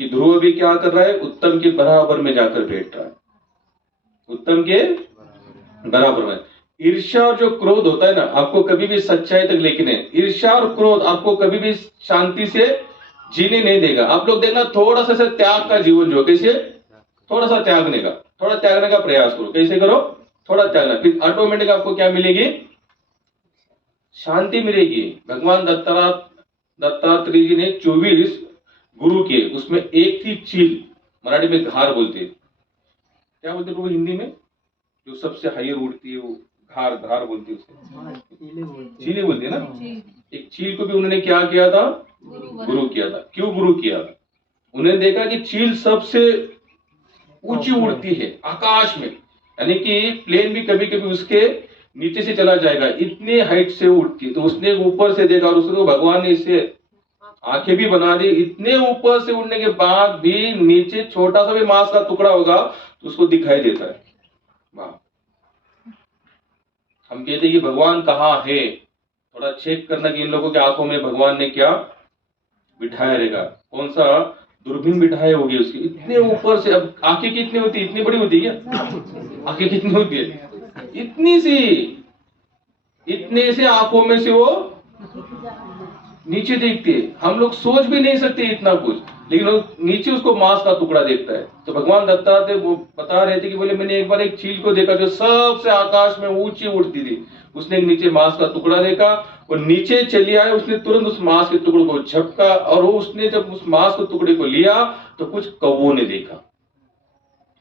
कि ध्रुव भी क्या कर रहा है, उत्तम के बराबर में जाकर बैठ रहा है, उत्तम के बराबर में। ईर्ष्या और जो क्रोध होता है ना, आपको कभी भी सच्चाई तक लेके नहीं, ईर्ष्या और क्रोध आपको कभी भी शांति से जीने नहीं देगा। आप लोग देखना, थोड़ा सा त्याग का जीवन जो, कैसे थोड़ा सा त्यागने का, थोड़ा त्यागने का प्रयास करो। कैसे करो? थोड़ा त्यागना, फिर ऑटोमेटिक आपको क्या मिलेगी? शांति मिलेगी। भगवान दत्तात्रेय जी ने 24 गुरु किए, उसमें एक थी चील, मराठी में घार बोलते, क्या बोलते प्रभु हिंदी में? जो सबसे हायर उड़ती है वो घार, घार बोलती है उसको, चील बोलती है ना। एक चील को भी उन्होंने क्या किया था? गुरु किया था। क्यों गुरु किया था? उन्होंने देखा कि चील सबसे ऊंची उड़ती है आकाश में, यानी कि प्लेन भी कभी कभी उसके नीचे से चला जाएगा, इतनी हाइट से उड़ती है। तो उसने ऊपर से देखा और उसको भगवान ने इसे आंखें भी बना दी। इतने ऊपर से उड़ने के बाद भी नीचे छोटा सा भी मांस का टुकड़ा होगा तो उसको दिखाई देता है। वाह! हम कहते हैं कि भगवान कहाँ है, थोड़ा चेक करना कि इन लोगों के आंखों में भगवान ने क्या बिठाया रहेगा, कौन सा दूरबीन बिठाए होगी उसकी, इतने ऊपर से। अब आंखें कितनी होती है? इतनी बड़ी होती है क्या? आंखें कितनी होती है? इतनी सी, इतने से आंखों में से वो नीचे देखते हैं। हम लोग सोच भी नहीं सकते इतना कुछ, लेकिन नीचे उसको मांस का टुकड़ा देखता है। तो भगवान दत्तात्रेय वो बता रहे थे कि बोले मैंने एक बार एक चील को देखा जो सबसे आकाश में ऊंची उड़ती थी। उसने एक नीचे मांस का टुकड़ा देखा, वो नीचे चली आए, उसने तुरंत उस मांस के टुकड़े को झपका, और वो उसने जब उस मांस के टुकड़े को लिया तो कुछ कौवों ने देखा,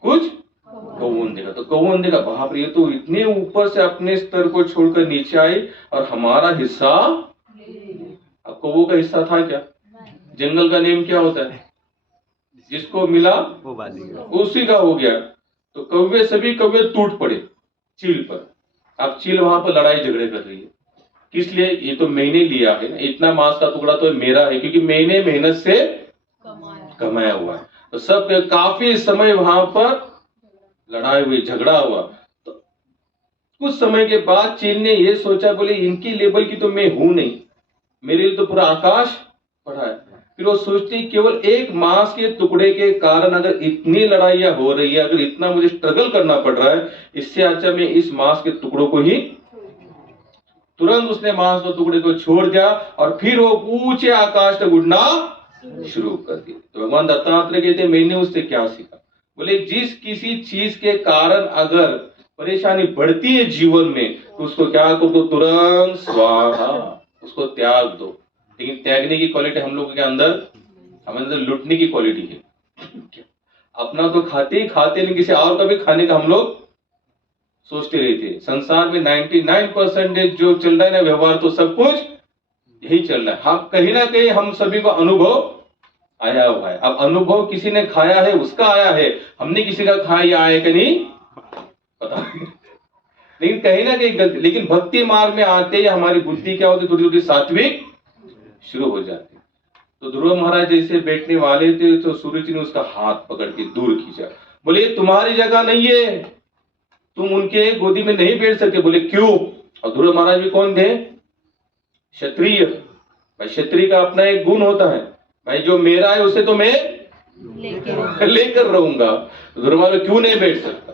कुछ कौवों ने देखा। तो कौवों ने देखा, बाप रे, ये तो इतने ऊपर से अपने स्तर को छोड़कर नीचे आई और हमारा हिस्सा। अब कौवों का हिस्सा था क्या? जंगल का नेम क्या होता है? जिसको मिला उसी का हो गया। तो कौवे, सभी कौवे टूट पड़े चील पर। अब चील वहां पर लड़ाई झगड़े कर रही है, किस लिए? ये तो मैंने लिया है ना, इतना मांस का टुकड़ा तो मेरा है, क्योंकि मैंने मेहनत से कमाया हुआ है। तो सब काफी समय वहां पर लड़ाई हुई, झगड़ा हुआ। तो कुछ समय के बाद चील ने ये सोचा, बोले इनकी लेवल की तो मैं हूं नहीं, मेरे लिए तो पूरा आकाश पड़ा है। फिर वो सोचती, केवल एक मांस के टुकड़े के कारण अगर इतनी लड़ाइयां हो रही है, अगर इतना मुझे स्ट्रगल करना पड़ रहा है, इससे अच्छा मैं इस मांस के टुकड़ों को ही। तुरंत उसने मांस के टुकड़े को छोड़ दिया और फिर वो ऊंचे आकाश तक उड़ना शुरू कर दिया। तो भगवान दत्तात्रेय कहते मैंने उससे क्या सीखा? बोले जिस किसी चीज के कारण अगर परेशानी बढ़ती है जीवन में, तो उसको क्या करो? तो तुरंत स्वाहा, उसको त्याग दो। लेकिन त्यागने की क्वालिटी हम लोगों के अंदर, हमारे अंदर लुटने की क्वालिटी है। अपना तो खाते ही खाते, नहीं किसी और का भी खाने का हम लोग सोचते रहते। संसार में 99% जो चल रहा है ना व्यवहार, तो सब कुछ यही चल रहा है। हम कहीं ना कहीं हम सभी को अनुभव आया हुआ है। अब अनुभव किसी ने खाया है उसका आया है, हमने किसी का खाया आया कि नहीं पता नहीं। लेकिन कहीं ना कहीं गलती। लेकिन भक्ति मार्ग में आते ही हमारी बुद्धि क्या होती, थोड़ी थोड़ी सात्विक शुरू हो जाती। तो ध्रुव महाराज जैसे बैठने वाले थे, तो सूर्य जी ने उसका हाथ पकड़ के दूर खींचा। बोले तुम्हारी जगह नहीं है, तुम उनके गोदी में नहीं बैठ सकते। बोले क्यों? और ध्रुव महाराज भी कौन थे? क्षत्रिय। भाई क्षत्रिय का अपना एक गुण होता है, भाई जो मेरा है उसे तो मैं लेकर रहूंगा। ध्रुव महाराज क्यों नहीं बैठ सकता?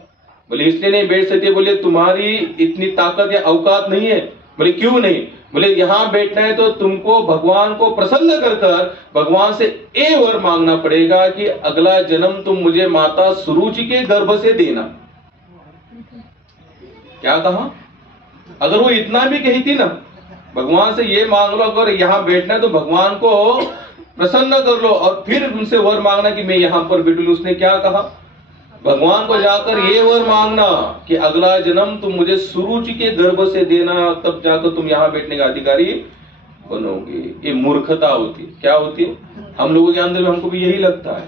बोले इसलिए नहीं बैठ सकते, बोले तुम्हारी इतनी ताकत या औकात नहीं है। बोले क्यों नहीं? बोले यहां बैठना है तो तुमको भगवान को प्रसन्न कर कर भगवान से ये वर मांगना पड़ेगा कि अगला जन्म तुम मुझे माता सुरुचि के गर्भ से देना। क्या कहा? अगर वो इतना भी कही थी ना, भगवान से ये मांग लो, अगर यहां बैठना है तो भगवान को प्रसन्न कर लो और फिर उनसे वर मांगना कि मैं यहां पर बैठूं। उसने क्या कहा? भगवान को जाकर ये वर मांगना कि अगला जन्म तुम मुझे सुरुचि के गर्भ से देना, तब जाकर तुम यहां बैठने का अधिकारी बनोगे। ये मूर्खता होती। क्या होती? हम लोगों के अंदर में हमको भी यही लगता है।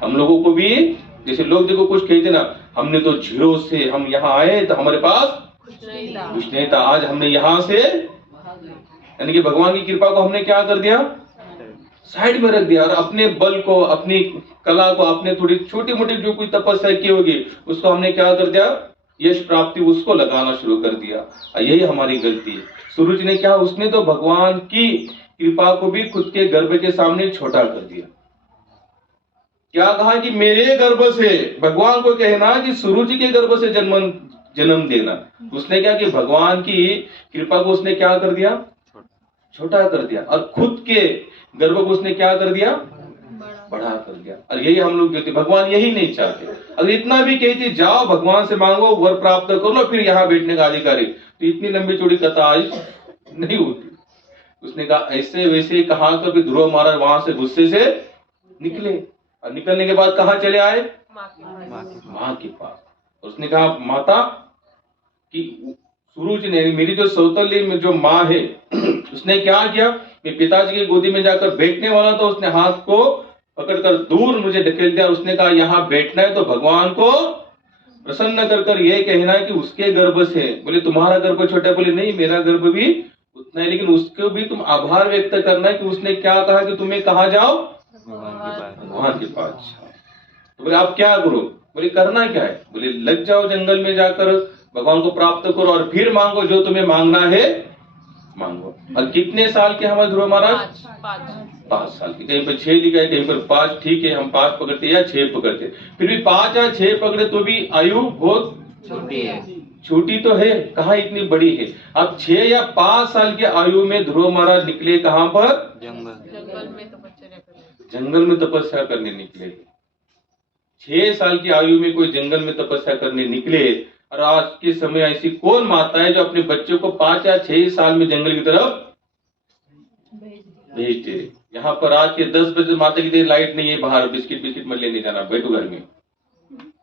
हम लोगों को भी, जैसे लोग देखो कुछ कहते ना, हमने तो जीरो से हम यहाँ आए तो हमारे पास कुछ नहीं था, आज हमने यहां से, यानी कि भगवान की कृपा को हमने क्या कर दिया? साइड में रख दिया और अपने बल को, अपनी कला को, अपने थोड़ी छोटी मोटी जो कोई तपस्या की होगी उसको हमने क्या कर दिया? यश प्राप्ति उसको लगाना शुरू कर दिया। और यही हमारी गलती है। सूरज ने क्या, उसने तो भगवान की कृपा को भी खुद के गर्भ के सामने छोटा कर दिया। क्या कहा कि मेरे गर्भ से, भगवान को कहना कि सूरज के गर्भ से जन्म देना। उसने क्या कि भगवान की कृपा को उसने क्या कर दिया, छोटा कर दिया, और खुद के गर्भ को उसने क्या कर दिया, बड़ा कर दिया। और यही हम लोग कहते, भगवान यही नहीं चाहते। अगर इतना भी कहते जाओ भगवान से मांगो, वर प्राप्त कर लो, फिर यहाँ बैठने का अधिकारी, तो इतनी लंबी चौड़ी कथा आज नहीं होती। उसने कहा ऐसे वैसे कहा तो फिर ध्रुव महाराज वहां से गुस्से से निकले, और निकलने के बाद कहाँ चले आए, माँ के पास। उसने कहा माता कि सूरज ने, मेरी जो सौतल्य में जो माँ है उसने क्या किया, मैं पिताजी की गोदी में जाकर बैठने वाला था, उसने हाथ को पकड़कर दूर मुझे ढकेल दिया। उसने कहा यहाँ बैठना है तो भगवान को प्रसन्न कर कर ये कहना है कि उसके गर्भ से। बोले तुम्हारा गर्भ छोटा, बोले नहीं मेरा गर्भ भी उतना है, लेकिन उसको भी तुम आभार व्यक्त करना है कि उसने क्या कहा कि तुम्हें कहाँ जाओ, भगवान के पास। तो बोले आप क्या करो, बोले करना क्या है, बोले लग जाओ जंगल में जाकर भगवान को प्राप्त करो और फिर मांगो जो तुम्हें मांगना है मांगो। और कितने साल के हमारे ध्रुव महाराज, 5 साल की। कहीं पर 6 लिखा है, कहीं पर 5, ठीक है हम 5 पकड़ते या 6 पकड़ते, फिर भी 5 या 6 पकड़े तो भी आयु बहुत छोटी है, छोटी तो है, कहाँ इतनी बड़ी है। अब 6 या 5 साल की आयु में ध्रुव महाराज निकले कहाँ पर, जंगल में तपस्या करने निकले। 6 साल की आयु में कोई जंगल में तपस्या करने निकले। और आज के समय ऐसी कौन माता है जो अपने बच्चों को 5 या 6 साल में जंगल की तरफ भेजते। यहाँ पर आज के 10 बजे माता की देर लाइट नहीं है, बाहर बिस्किट मत लेने जाना, बैठो घर में।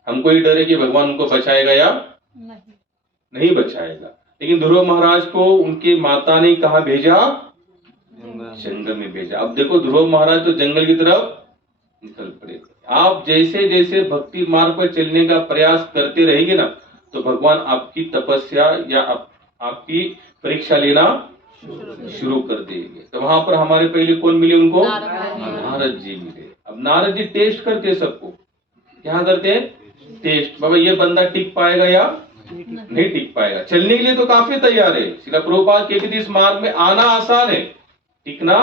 हमको ही डर है कि भगवान उनको बचाएगा या नहीं बचाएगा। लेकिन ध्रुव महाराज को उनकी माता ने कहा भेजा, जंगल में भेजा। अब देखो ध्रुव महाराज तो जंगल की तरफ निकल पड़े। आप जैसे जैसे भक्ति मार्ग पर चलने का प्रयास करते रहेंगे ना, तो भगवान आपकी तपस्या या आपकी परीक्षा लेना शुरू कर देंगे। तो वहां पर हमारे पहले कौन मिले उनको, नारद जी मिले। अब नारद जी टेस्ट करते सबको, क्या करते हैं, टेस्ट। बाबा ये बंदा टिक पाएगा या नहीं टिक पाएगा। चलने के लिए तो काफी तैयार है, श्रील प्रभुपाद कहते थे इस मार्ग में आना आसान है, टिकना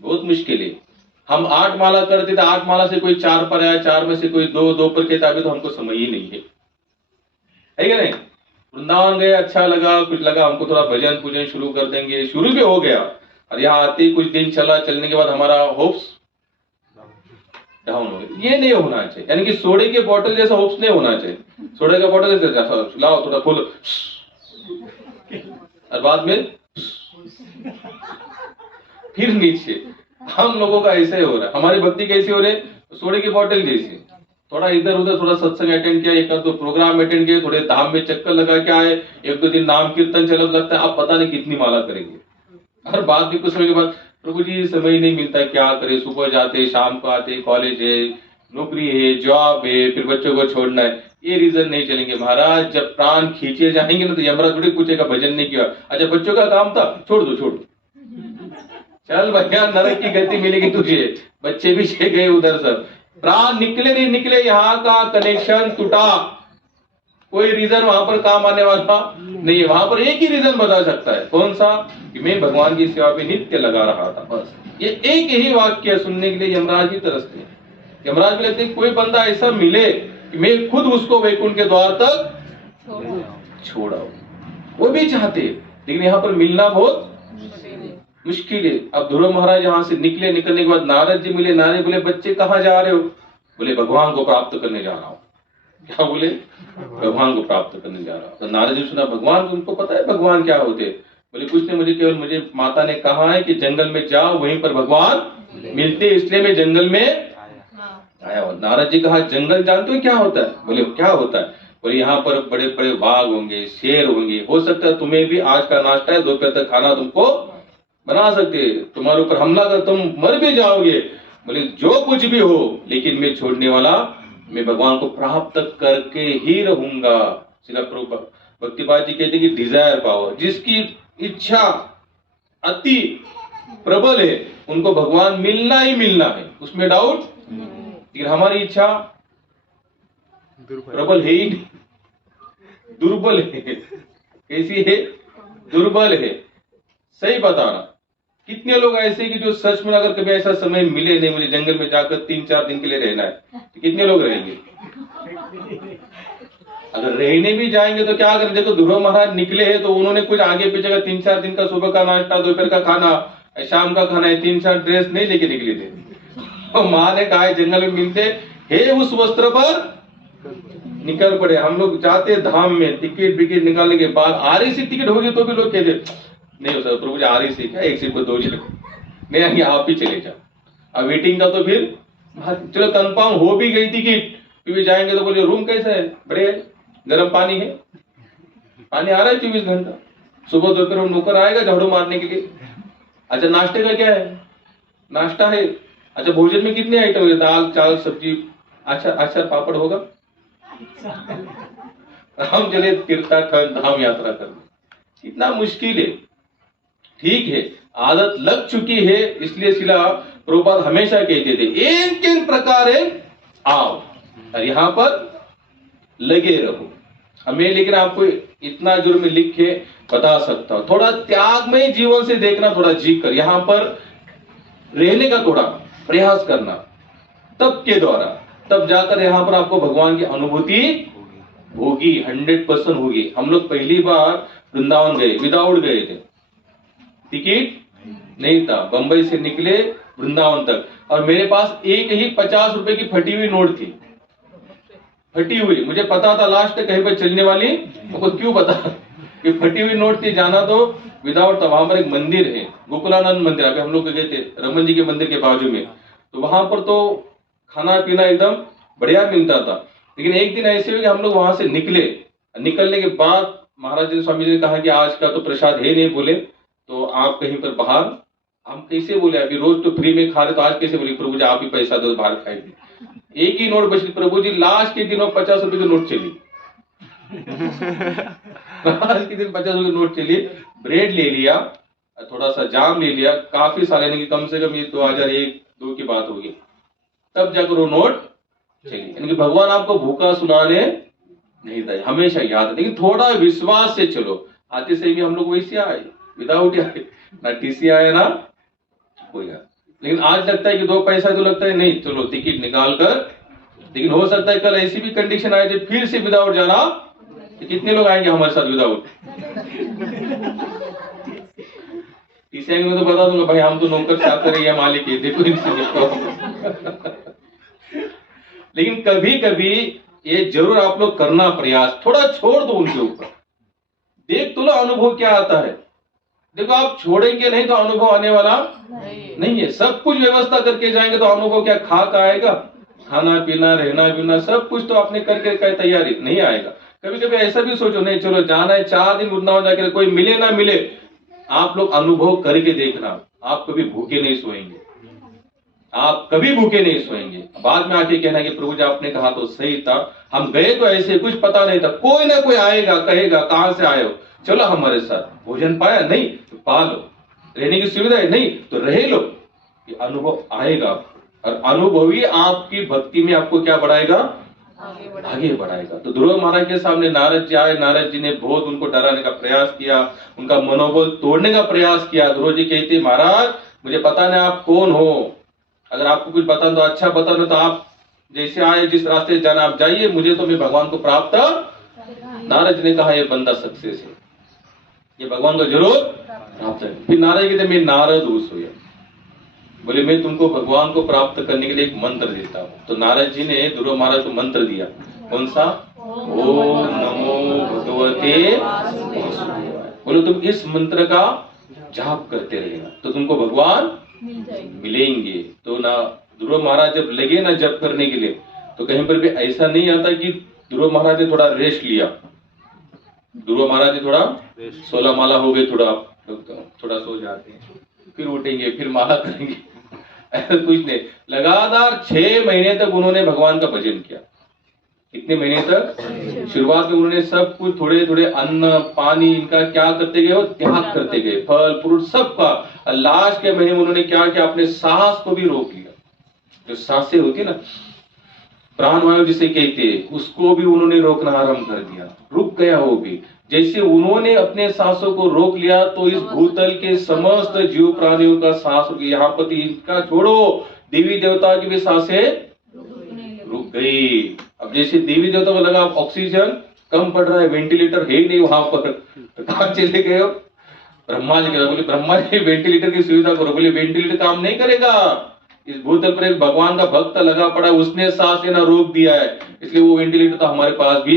बहुत मुश्किल है। हम 8 माला करते थे, 8 माला से कोई 4 पर आया, 4 में से कोई 2 पर कहता, अभी तो हमको समझ ही नहीं है क्या नहीं। वृंदावन गए, अच्छा लगा, कुछ लगा, हमको थोड़ा भजन पूजन शुरू कर देंगे, शुरू भी हो गया। और यहाँ आते ही कुछ दिन चला, चलने के बाद हमारा होप्स डाउन हो गया। ये नहीं होना चाहिए, यानी कि सोडे के बोतल जैसा होप्स नहीं होना चाहिए। सोडे का बोतल जैसा लाओ थोड़ा फुल, और बाद में फिर नीचे। हम लोगों का ऐसा ही हो रहा है। हमारी भक्ति कैसी हो रही है, सोडे की बोतल जैसी। थोड़ा इधर उधर, थोड़ा सत्संग अटेंड किया, 1-2 प्रोग्राम अटेंड किए, थोड़े धाम में चक्कर लगा के आए, 1-2 दिन नाम कीर्तन चला, लगता है आप पता नहीं कितनी माला करेंगे। हर बात भी कुछ समय के बाद, प्रभु जी समय नहीं मिलता, क्या करे, सुबह जाते शाम को आते, कॉलेज है, नौकरी है, जॉब है, फिर बच्चों को छोड़ना है, ये रीजन नहीं चलेंगे। महाराज जब प्राण खींचे जाएंगे ना, तो यमराज थोड़ी पूछेगा भजन नहीं किया, अच्छा बच्चों का काम था, छोड़ दो चल भैया, नरक की गति मिलेगी तुझे। बच्चे भी छे गए उधर सब, प्राण निकले नहीं निकले, यहाँ का कनेक्शन टूटा, कोई रीजन वहां पर काम आने वाला नहीं है। वहां पर एक ही रीजन बता सकता है, कौन सा, कि मैं भगवान की सेवा पे नित्य लगा रहा था, बस। ये एक ही वाक्य सुनने के लिए यमराज भी तरसते हैं। यमराज भी लगते कोई बंदा ऐसा मिले कि मैं खुद उसको वैकुंठ के द्वार तक छोड़ाऊं, वो भी चाहते, लेकिन यहाँ पर मिलना बहुत मुश्किल है। अब ध्रुव महाराज यहाँ से निकले, निकलने के बाद नारद जी मिले। नारद बोले बच्चे कहाँ जा रहे हो, बोले भगवान को प्राप्त करने जा रहा हूँ। क्या बोले, भगवान को प्राप्त करने जा रहा हूँ। तो नारद जी सुना भगवान, उनको पता है भगवान क्या होते। बोले कुछ नहीं, मुझे केवल मुझे माता ने कहा है कि जंगल में जाओ, वहीं पर भगवान मिलते, इसलिए मैं जंगल में आया हूँ। नारद जी कहा जंगल जानते हो क्या होता है, बोले क्या होता है, बोले यहाँ पर बड़े बड़े बाघ होंगे, शेर होंगे, हो सकता है तुम्हें भी आज का नाश्ता है, दोपहर तक खाना तुमको बना सकते, तुम्हारे ऊपर हमला कर तुम मर भी जाओगे। बोले जो कुछ भी हो, लेकिन मैं छोड़ने वाला, मैं भगवान को प्राप्त करके ही रहूंगा। श्रील प्रभुपाद भक्तिपाद जी कहते कि डिजायर पावर, जिसकी इच्छा अति प्रबल है उनको भगवान मिलना ही मिलना है, उसमें डाउट। लेकिन हमारी इच्छा प्रबल है ही नहीं, दुर्बल है। कैसी है? दुर्बल है। सही बताना। कितने लोग ऐसे कि जो सच में अगर कभी ऐसा समय मिले नहीं मुझे जंगल में जाकर 3-4 दिन के लिए रहना है, तो कितने लोग रहेंगे? अगर रहने भी जाएंगे तो क्या करें? देखो ध्रुव महाराज निकले हैं तो उन्होंने कुछ आगे पीछे का 3-4 दिन का सुबह का नाश्ता, दोपहर का खाना, शाम का खाना है, 3-4 ड्रेस नहीं लेके निकले थे। तो माँ ने कहा जंगल में मिलते हे उस वस्त्र पर निकल पड़े। हम लोग जाते धाम में टिकट विकेट निकालने के बाद RAC टिकट होगी तो भी लोग कहते नहीं हो सकता प्रभु जी RAC क्या, एक सीट पर 2 जन नहीं, आप ही चले जाओ। अब वेटिंग का तो फिर चलो कंफर्म हो भी गई टिकट, फिर जाएंगे तो बोले रूम कैसा है? बढ़िया है, गर्म पानी है, पानी आ रहा है 24 घंटा, सुबह दोपहर नौकर आएगा झाड़ू मारने के लिए। अच्छा नाश्ते का क्या है? नाश्ता है। अच्छा भोजन में कितने आइटम है? दाल चावल सब्जी, अच्छा पापड़ होगा। हम चले तीर्थाटन धाम यात्रा करने। इतना मुश्किल है। ठीक है, आदत लग चुकी है, इसलिए शिला प्रभुपाद हमेशा कहते थे एक एक प्रकार आओ और यहां पर लगे रहो। हमें लेकिन आपको इतना जुर्म लिख के बता सकता हूं, थोड़ा त्यागमय जीवन से देखना, थोड़ा जी कर यहां पर रहने का थोड़ा प्रयास करना, तब के द्वारा तब जाकर यहां पर आपको भगवान की अनुभूति होगी, 100% होगी। हम लोग पहली बार वृंदावन गए, विदाउट गए थे, टिकट नहीं था, बंबई से निकले वृंदावन तक, और मेरे पास एक ही 50 रुपए की फटी हुई नोट थी, फटी हुई। मुझे पता था लास्ट तक कहीं पर चलने वाली, मुझको क्यों पता कि फटी हुई नोट थी। जाना तो विदाउट था। वहां पर एक मंदिर है गोकुलानंद मंदिर, अभी हम लोग गए थे रमन जी के मंदिर के बाजू में, तो वहां पर तो खाना पीना एकदम बढ़िया मिलता था। लेकिन एक दिन ऐसे हुआ कि हम लोग वहां से निकलने के बाद महाराज जी स्वामी जी ने कहा कि आज का तो प्रसाद है नहीं, बोले तो आप कहीं पर बाहर। हम कैसे बोले, अभी रोज तो फ्री में खा रहे, तो आज कैसे बोले प्रभु जी आप ही पैसा दो बाहर खाएंगे। एक ही नोट बची प्रभु जी, लास्ट के दिनों 50 रुपए की नोट चली। लास्ट के दिन 50 रुपए की नोट चली, ब्रेड ले लिया, थोड़ा सा जाम ले लिया, काफी सारे यानी कि कम से कम ये 2001-2 की बात होगी, तब जाकर वो नोट चली। यानी कि भगवान आपको भूखा सुनाने नहीं था, हमेशा याद है। लेकिन थोड़ा विश्वास से चलो। आते से भी हम लोग वैसे आए, विदाउट आए, ना टीसी आया ना कोई आया। लेकिन आज लगता है कि 2 पैसा तो लगता है नहीं, चलो टिकट निकाल कर। लेकिन हो सकता है कल ऐसी भी कंडीशन आए जब फिर से विदाउट जाना, तो कितने लोग आएंगे हमारे साथ विदाउट? टीसी में तो बता दूंगा भाई हम तो नौकर चाकर है या मालिक है, देखो इनसे। लेकिन कभी कभी ये जरूर आप लोग करना प्रयास, थोड़ा छोड़ दो उनके ऊपर, देख तो लो अनुभव क्या आता है। देखो आप छोड़ेंगे नहीं तो अनुभव आने वाला नहीं है। सब कुछ व्यवस्था करके जाएंगे तो अनुभव क्या खाक आएगा? खाना पीना रहना पीना सब कुछ तो आपने करके का तैयारी नहीं आएगा। कभी कभी ऐसा भी सोचो नहीं चलो जाना है 4 दिन वृंदावन जाकर, कोई मिले ना मिले, आप लोग अनुभव करके देखना, आप कभी भूखे नहीं सोएंगे, आप कभी भूखे नहीं सोएंगे। बाद में आके कहना कि प्रभु जी आपने कहा तो सही था, हम गए तो ऐसे कुछ पता नहीं था, कोई ना कोई आएगा कहेगा कहां से आए हो, चलो हमारे साथ। भोजन पाया नहीं तो पा लो, रहने की सुविधा है नहीं तो रह लो, ये अनुभव आएगा। और अनुभव ही आपकी भक्ति में आपको क्या बढ़ाएगा? आगे बढ़ाएगा। तो ध्रुव महाराज के सामने नारद जी आए, नारद जी ने बहुत उनको डराने का प्रयास किया, उनका मनोबल तोड़ने का प्रयास किया। ध्रुव जी कहते महाराज मुझे पता नहीं आप कौन हो, अगर आपको कुछ बता तो अच्छा बता, नहीं तो आप जैसे आए जिस रास्ते जाना आप जाइए, मुझे तो मैं भगवान को प्राप्त। नारद जी ने कहा ये बंदा सक्सेस है, ये भगवान को जरूर प्राप्त है। फिर नारद कहते मैं नारद हूं सोया, बोले मैं तुमको भगवान को प्राप्त करने के लिए एक मंत्र देता हूं। तो नारद जी ने ध्रुव महाराज को मंत्र दिया, कौन सा? ओम नमो भगवते वासुदेवाय। बोले तुम इस मंत्र का जाप करते रहना तो तुमको भगवान मिलेंगे। तो ना ध्रुव महाराज जब लगे ना जप करने के लिए, तो कहीं पर भी ऐसा नहीं आता कि ध्रुव महाराज ने थोड़ा रेस्ट लिया, ध्रुव महाराज ने थोड़ा 16 माला हो गए, थोड़ा सो जाते हैं, फिर उठेंगे, फिर माला करेंगे, ऐसा कुछ नहीं। लगातार 6 महीने तक उन्होंने भगवान का भजन किया। कितने महीने तक? शुरुआत में उन्होंने सब कुछ थोड़े थोड़े अन्न पानी इनका क्या करते गए, वो त्याग करते गए, फल फ्रूट सबका। लास्ट के महीने में उन्होंने क्या किया, अपने सांस को भी रोक लिया। जो सांसें होती ना, प्राणवायु जिसे कहते हैं उसको भी उन्होंने रोकना आरंभ कर दिया, रुक गया वो भी। जैसे उन्होंने अपने सांसों को रोक लिया तो इस भूतल के समस्त जीव प्राणियों का सांस रुक गया। यहाँ पर इनका छोड़ो, देवी देवता की भी सांसें रुक गई। अब जैसे देवी देवता को लगा ऑक्सीजन कम पड़ रहा है, वेंटिलेटर है ही नहीं वहां पर, तो कहां चले गए हो? ब्रह्मा जी कहा, बोले ब्रह्मा जी वेंटिलेटर की सुविधा करो। बोले वेंटिलेटर काम नहीं करेगा, इस भूतल पर एक भगवान का भक्त लगा पड़ा, उसने सांस लेना रोक दिया है, इसलिए वो वेंटिलेटर तो हमारे पास भी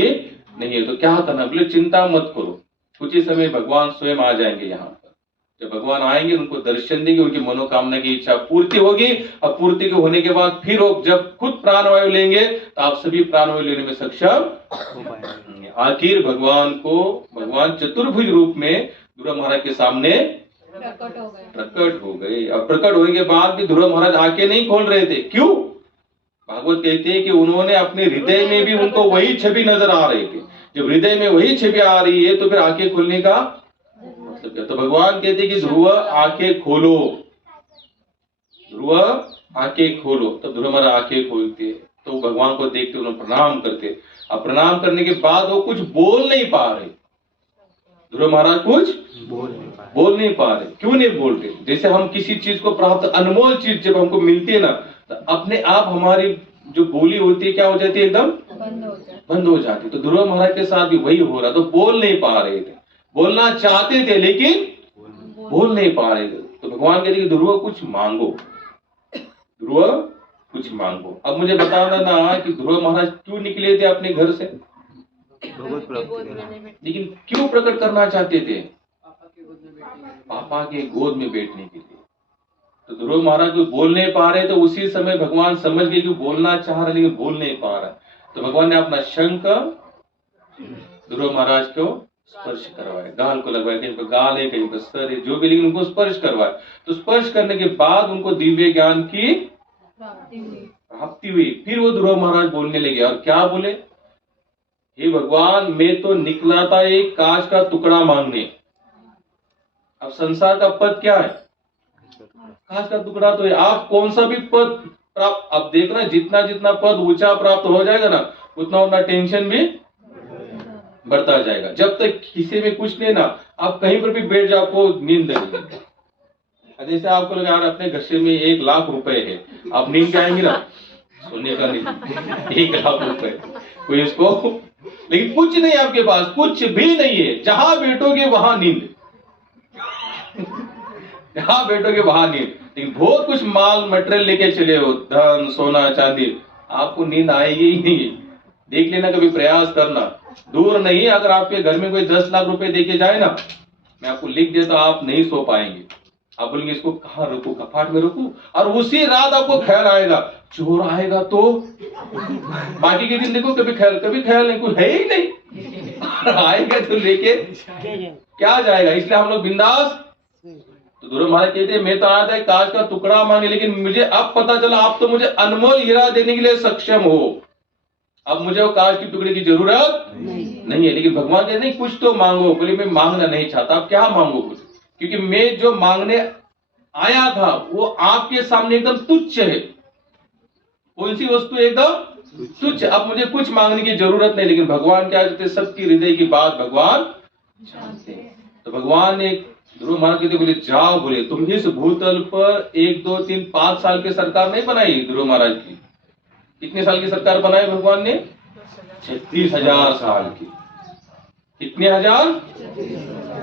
नहीं है। तो क्या करना? बोले चिंता मत करो, कुछ ही समय भगवान स्वयं आ जाएंगे यहाँ पर। जब भगवान आएंगे उनको दर्शन देंगे, उनकी मनोकामना की इच्छा पूर्ति होगी। अब पूर्ति के होने के बाद फिर वो जब खुद प्राणवायु लेंगे तो आप सभी प्राणवायु लेने में सक्षम हो पाएंगे। आखिर भगवान चतुर्भुज रूप में ध्रुव महाराज के सामने प्रकट हो गए। अब प्रकट होने के बाद भी ध्रुव महाराज आंखें नहीं खोल रहे थे। क्यों? भागवत कहते हैं कि उन्होंने अपने हृदय में भी उनको वही छवि नजर आ रही थी। जब हृदय में वही छवि आ रही है तो फिर आंखें खोलने का मतलब क्या? तो भगवान कहते हैं कि ध्रुव आंखें खोलो, ध्रुव आंखें खोलो। तो ध्रुव महाराज आंखें खोलते तो भगवान को देखते उन्हें प्रणाम करते। अब प्रणाम करने के बाद वो कुछ बोल नहीं पा रहे, ध्रुव महाराज कुछ बोल नहीं पा रहे। क्यों नहीं बोल रहे? जैसे हम किसी चीज को प्राप्त, अनमोल चीज जब हमको मिलती है ना, तो अपने आप हमारी जो बोली होती है क्या हो जाती है? एकदम बंद हो जाती। तो ध्रुव महाराज के साथ भी वही हो रहा। तो बोल नहीं पा रहे थे, बोलना चाहते थे लेकिन बोल नहीं पा रहे थे। तो भगवान कहते कि ध्रुव कुछ मांगो, ध्रुव कुछ मांगो। अब मुझे बताना ना कि ध्रुव महाराज क्यों निकले थे अपने घर से, लेकिन क्यों प्रकट करना चाहते थे? पापा के गोद में बैठने के लिए। तो ध्रुव महाराज को बोल नहीं पा रहे, तो उसी समय भगवान समझ गए कि बोलना चाह रहे लेकिन बोल नहीं पा रहा। तो भगवान ने अपना शंख ध्रुव महाराज को स्पर्श करवाया, गाल को लगवाया, कहीं पर गाल है कहीं पर सर है, जो भी, लेकिन उनको स्पर्श करवाया। तो स्पर्श करने के बाद उनको दिव्य ज्ञान की प्राप्ति हुई। फिर वो ध्रुव महाराज बोलने लगे और क्या बोले? हे भगवान, मैं तो निकला था एक कांच का टुकड़ा मांगने। अब संसार का पद क्या है? कांच का टुकड़ा तो है। आप कौन सा भी पद प्राप्त, अब देखना जितना जितना पद ऊंचा प्राप्त हो जाएगा ना, उतना उतना टेंशन भी बढ़ता जाएगा। जब तक किसी में कुछ नहीं ना, आप कहीं पर भी बैठ जाओ, आपको नींद लगेगी। जैसे आपको लगा यार अपने घर में 1 लाख रुपए है, आप नींद के आएंगे ना, सोने का नहीं, 1 लाख रुपए कोई इसको, लेकिन कुछ नहीं आपके पास, कुछ भी नहीं है। जहां बैठोगे वहां नींद, जहां बैठोगे वहां नींद। लेकिन बहुत कुछ माल मटेरियल लेके चले हो, धन सोना चांदी, आपको नींद आएगी ही नहीं। देख लेना, कभी प्रयास करना। दूर नहीं, अगर आपके घर में कोई 10 लाख रुपए देके जाए ना, मैं आपको लिख देता, आप नहीं सो पाएंगे। आप बोलेंगे इसको कहाँ रखूं, कपाट में रखूं, और उसी रात आपको ख्याल आएगा चोर आएगा तो। बाकी के दिन देखो कभी ख्याल नहीं, कोई है ही नहीं। आएगा तो लेके क्या जाएगा। इसलिए हम लोग बिंदास। तो ध्रुव महाराज कहते हैं मैं तो आया था कांच का टुकड़ा मांगे, लेकिन मुझे अब पता चला आप तो मुझे अनमोल हीरा देने के लिए सक्षम हो। अब मुझे वो कांच की टुकड़े की जरूरत नहीं है। लेकिन भगवान कहते नहीं कुछ तो मांगो। बोले मैं मांगना नहीं चाहता। अब क्या मांगो कुछ, क्योंकि मैं जो मांगने आया था वो आपके सामने एकदम तुच्छ है। कौन सी वस्तु एकदम तुच्छ। अब मुझे कुछ मांगने की जरूरत नहीं। लेकिन भगवान क्या कहते, सबकी हृदय की बात भगवान जानते हैं। तो भगवान ने ध्रुव महाराज कहते बोले जाओ, बोले तुम इस भूतल पर 1 2 3 5 साल की सरकार नहीं बनाई ध्रुव महाराज की। कितने साल की सरकार बनाई भगवान ने? 36,000 साल की। कितने हजार?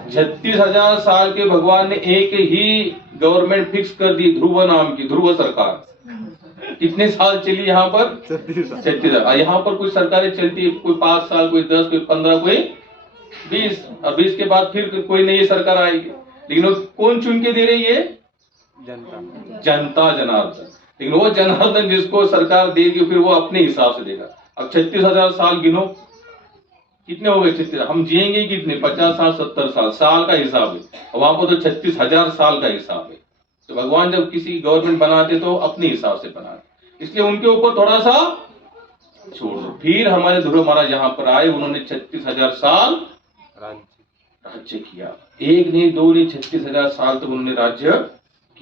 36,000 साल के भगवान ने एक ही गवर्नमेंट फिक्स कर दी, ध्रुव नाम की, ध्रुव सरकार। कितने साल चली यहाँ पर? 36,000। यहाँ पर कुछ सरकारें चलती है, कोई 5 साल, कोई 10, कोई 15, कोई 20, और 20 के बाद फिर कोई नई सरकार आएगी। लेकिन वो कौन चुन के दे रही है? जनता जनार्दन। लेकिन वो जनार्दन जिसको सरकार देगी फिर वो अपने हिसाब से देगा। अब 36,000 साल गिनो, कितने हो गए? 36। हम जिएंगे कितने? 50 साल, 70 साल, साल का हिसाब है। वहां पर तो 36,000 साल का हिसाब है। तो भगवान जब किसी गवर्नमेंट बनाते तो अपने हिसाब से बनाते, इसलिए उनके ऊपर थोड़ा सा छोड़ दो। फिर हमारे ध्रुव महाराज यहाँ पर आए, उन्होंने 36,000 साल राज्य किया। 1 नहीं 2 नहीं, 36,000 साल तक उन्होंने राज्य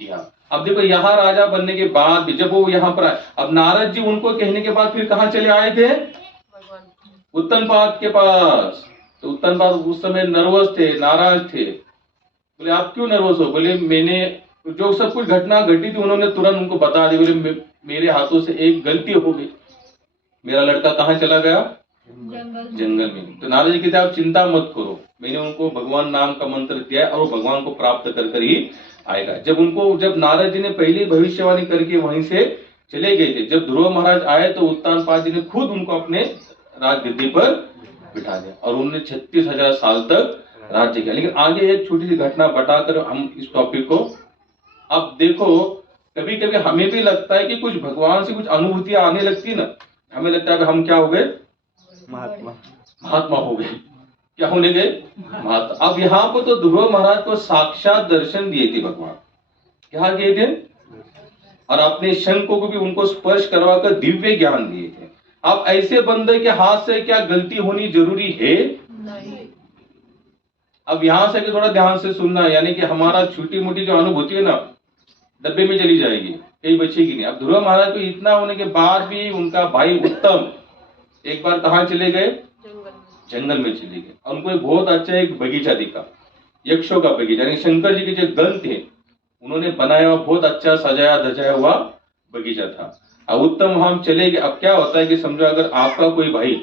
किया। अब देखो यहाँ राजा बनने के बाद भी जब वो यहाँ पर आए, अब नारद जी उनको कहने के बाद फिर कहाँ चले आए थे? उत्तनपाद के पास। तो उत्तनपाद उस समय नर्वस थे, नाराज थे। बोले आप क्यों नर्वस हो? बोले मैंने जो सब कुछ घटना घटी थी उन्होंने तुरंत उनको बता दी। बोले मेरे हाथों से एक गलती हो गई, मेरा लड़का कहाँ चला गया? जंगल में। तो नारद जी कहते आप चिंता मत करो, मैंने उनको भगवान नाम का मंत्र दिया और वो भगवान को प्राप्त कर ही आएगा। जब नारद जी ने पहली भविष्यवाणी करके वहीं से चले गए थे, जब ध्रुव महाराज आए तो उत्तानपाद जी ने खुद उनको अपने राजगद्दी पर बिठा दिया और उन्होंने 36,000 साल तक राज्य किया। लेकिन आगे एक छोटी सी घटना बताकर हम इस टॉपिक को, अब देखो कभी कभी हमें भी लगता है कि कुछ भगवान से कुछ अनुभूतियां आने लगती ना, हमें लगता है कि हम क्या हो गए? महात्मा हो गए। क्या होने गए? महात्मा। अब यहाँ पर तो ध्रुव महाराज को साक्षात दर्शन दिए थे भगवान, क्या किए थे? और अपने शंखों को भी उनको स्पर्श करवाकर दिव्य ज्ञान दिए थे। अब ऐसे बंदे के हाथ से क्या गलती होनी जरूरी है? नहीं। अब यहां से थोड़ा ध्यान से सुनना, यानी कि हमारा छोटी मोटी जो अनुभूति है ना डब्बे में चली जाएगी, कहीं बचेगी नहीं। अब ध्रुव महाराज को इतना होने के बाद भी उनका भाई उत्तम एक बार कहाँ चले गए? जंगल में चले गए। उनको एक बहुत अच्छा एक बगीचा दिखा, यक्षों का बगीचा, यानी शंकर जी के जो गण थे उन्होंने बनाया हुआ बहुत अच्छा सजाया धजाया हुआ बगीचा था। अब उत्तम वहां चले गए। अब क्या होता है कि समझो अगर आपका कोई भाई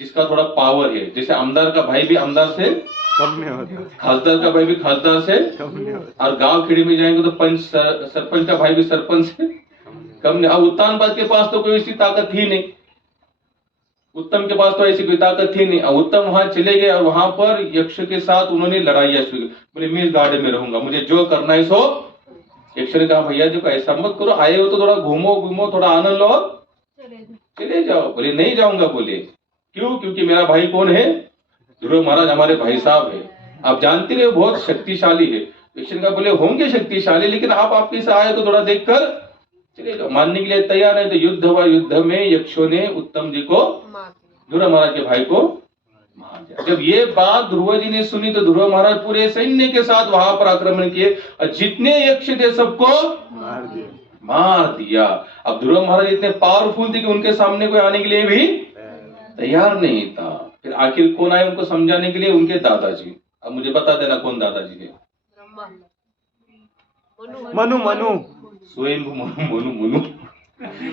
जिसका थोड़ा पावर है, जैसे आमदार का भाई भी आमदार से कम नहीं होता, खासदार का भाई भी खासदार से कम नहीं होता, और गांव खेड़ी में जाएंगे तो सरपंच का भाई भी सरपंच से कम नहीं। अब उत्तानपाद के पास तो कोई ऐसी ताकत ही नहीं, उत्तम के पास तो ऐसी कोई ताकत थी नहीं। अब उत्तम वहां चले गए और वहां पर यक्ष के साथ उन्होंने लड़ाइयां शुरू की। बोले मैं इस गार्डन में रहूंगा, मुझे जो करना है सो। यक्ष ने कहा भैया देखो ऐसा मत करो, आए हो तो थोड़ा घूमो घूमो, थोड़ा आनंद लो, चले जाओ। बोले नहीं जाऊंगा। बोले क्यों? क्योंकि मेरा भाई कौन है? ध्रुव महाराज हमारे भाई साहब है, आप जानते रहे बहुत शक्तिशाली है। यक्ष ने कहा बोले होंगे शक्तिशाली, लेकिन आप आपके से आए तो थोड़ा देखकर चले जाओ। मानने के लिए तैयार है। तो युद्ध हुआ, युद्ध में यक्षों ने उत्तम जी को, ध्रुव महाराज के भाई को मार दिया। जब ये बात ध्रुव जी ने सुनी तो ध्रुव महाराज पूरे सैन्य के साथ वहां पर आक्रमण किए और जितने यक्ष थे सबको मार दिया। अब ध्रुव महाराज इतने पावरफुल थे कि उनके सामने कोई आने के लिए भी तैयार नहीं था। फिर आखिर कौन आए उनको समझाने के लिए? उनके दादाजी। अब मुझे बता देना कौन दादाजी है? मनु मनु स्वयंभू मनु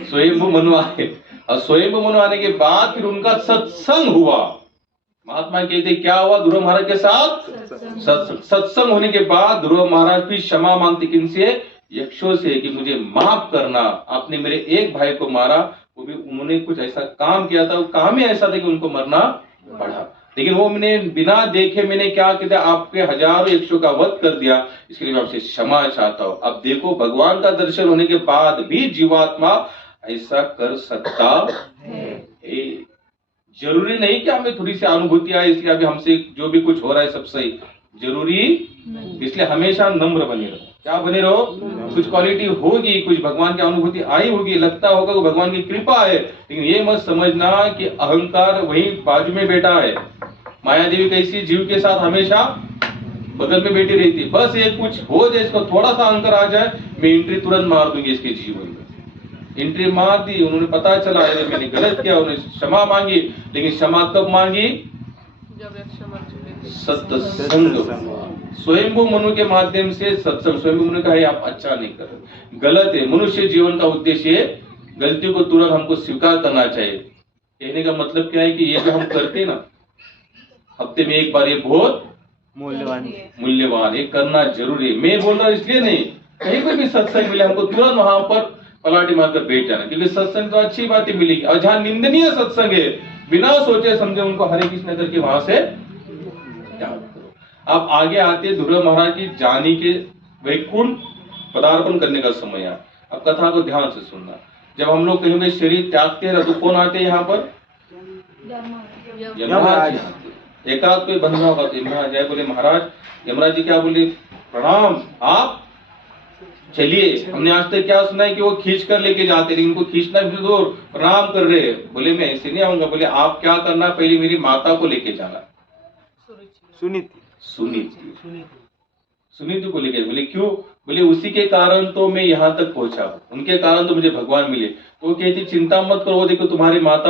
स्वयंभू मनु आए। और स्वयंभू मनु आने के बाद फिर उनका सत्संग हुआ। महात्मा कहते क्या हुआ ध्रुव महाराज के साथ? सत्संग होने के बाद ध्रुव महाराज फिर क्षमा मांगते किनसे? यक्षों से, कि मुझे माफ करना, आपने मेरे एक भाई को मारा, वो भी उन्होंने कुछ ऐसा काम किया था, वो काम ही ऐसा था कि उनको मरना पड़ा, लेकिन वो मैंने बिना देखे मैंने क्या किया, आपके हजारों यक्षों का वध कर दिया, इसके लिए मैं आपसे क्षमा चाहता हूं। अब देखो भगवान का दर्शन होने के बाद भी जीवात्मा ऐसा कर सकता है। जरूरी नहीं कि हमें थोड़ी सी अनुभूति आए इसलिए अभी हमसे जो भी कुछ हो रहा है सब सही, जरूरी। इसलिए हमेशा नम्र बने रहो। क्या बने रहो? कुछ क्वालिटी होगी, कुछ भगवान की अनुभूति आई होगी, लगता होगा कि भगवान की कृपा है, लेकिन ये मत समझना कि अहंकार वही बाजू में बैठा है। माया देवी कैसी जीव के साथ हमेशा बगल में बैठी रहती, बस ये कुछ हो जाए, इसको थोड़ा सा अहंकार आ जाए, मैं एंट्री तुरंत मार दूंगी इसके जीवन में। एंट्री मार दी, उन्होंने पता चला अरे मैंने गलत किया, उन्होंने क्षमा मांगी, लेकिन क्षमा कब मांगी? सत्संग। स्वयंभू मनु के माध्यम से सत्संग। स्वयंभू मनु कहा आप अच्छा नहीं कर रहे, गलत है। मनुष्य जीवन का उद्देश्य है गलती को तुरंत हमको स्वीकार करना चाहिए। कहने का मतलब क्या है कि ये जो हम करते ना हफ्ते में एक बार, ये बहुत मूल्यवान है, करना जरूरी है। मैं बोल रहा हूँ इसलिए नहीं, कहीं पर भी सत्संग मिले हमको तुरंत वहां पर पलाटी मारकर बैठ जाना, क्योंकि सत्संग तो अच्छी बातें मिलेगी, और जहां निंदनीय सत्संग है बिना सोचे समझे उनको हरे कृष्ण करके वहां से त्याग करो। अब आगे आते ध्रुव महाराज की जानी के वैकुंठ पदार्पण करने का समय है। अब कथा को ध्यान से सुनना। जब हम लोग कहीं भी शरीर त्यागते हैं तो कौन आते हैं यहाँ पर? यमराज। एकाध कोई बंधा होगा तो यमराज आए, बोले महाराज, यमराज जी क्या बोले? प्रणाम, आप चलिए। हमने आज तक क्या सुना है कि वो खींच कर लेके जाते, लेकिन उनको खींचना भी दूर, प्रणाम कर रहे। बोले मैं ऐसे नहीं आऊंगा। बोले आप क्या करना, पहले मेरी माता को लेके जाना। सुनीति को लेके। बोले क्यों? बोले उसी के कारण तो मैं यहाँ तक पहुंचा हूँ, उनके कारण तो मुझे भगवान मिले। तो वो कहती चिंता मत करो, वो देखो तुम्हारी माता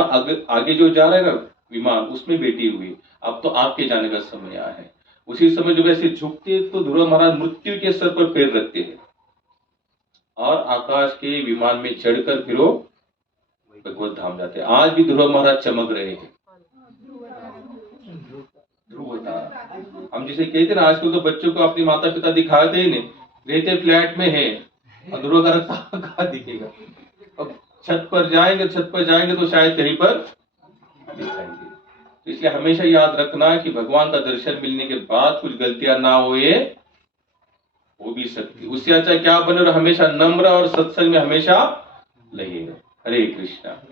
आगे जो जा रहा है ना विमान, उसमें बैठी हुई है, अब तो आपके जाने का समय आया है। उसी समय जब ऐसे झुकते तो ध्रुव महाराज मृत्यु के सर पर पैर रखते हैं और आकाश के विमान में चढ़कर फिर वो भगवत धाम जाते हैं। आज भी ध्रुव महाराज चमक रहे हैं। ध्रुव तारा, हम जिसे कहते ना आजकल तो बच्चों को अपने माता पिता दिखाते ही नहीं, रहते फ्लैट में है और ध्रुव तारा कहाँ दिखेगा। अब छत पर जाएंगे तो शायद कहीं पर दिखाएंगे। तो इसलिए हमेशा याद रखना कि भगवान का दर्शन मिलने के बाद कुछ गलतियां ना हो भी सकती, उससे अच्छा क्या बने और हमेशा नम्र और सत्संग में हमेशा लगे। हरे कृष्णा।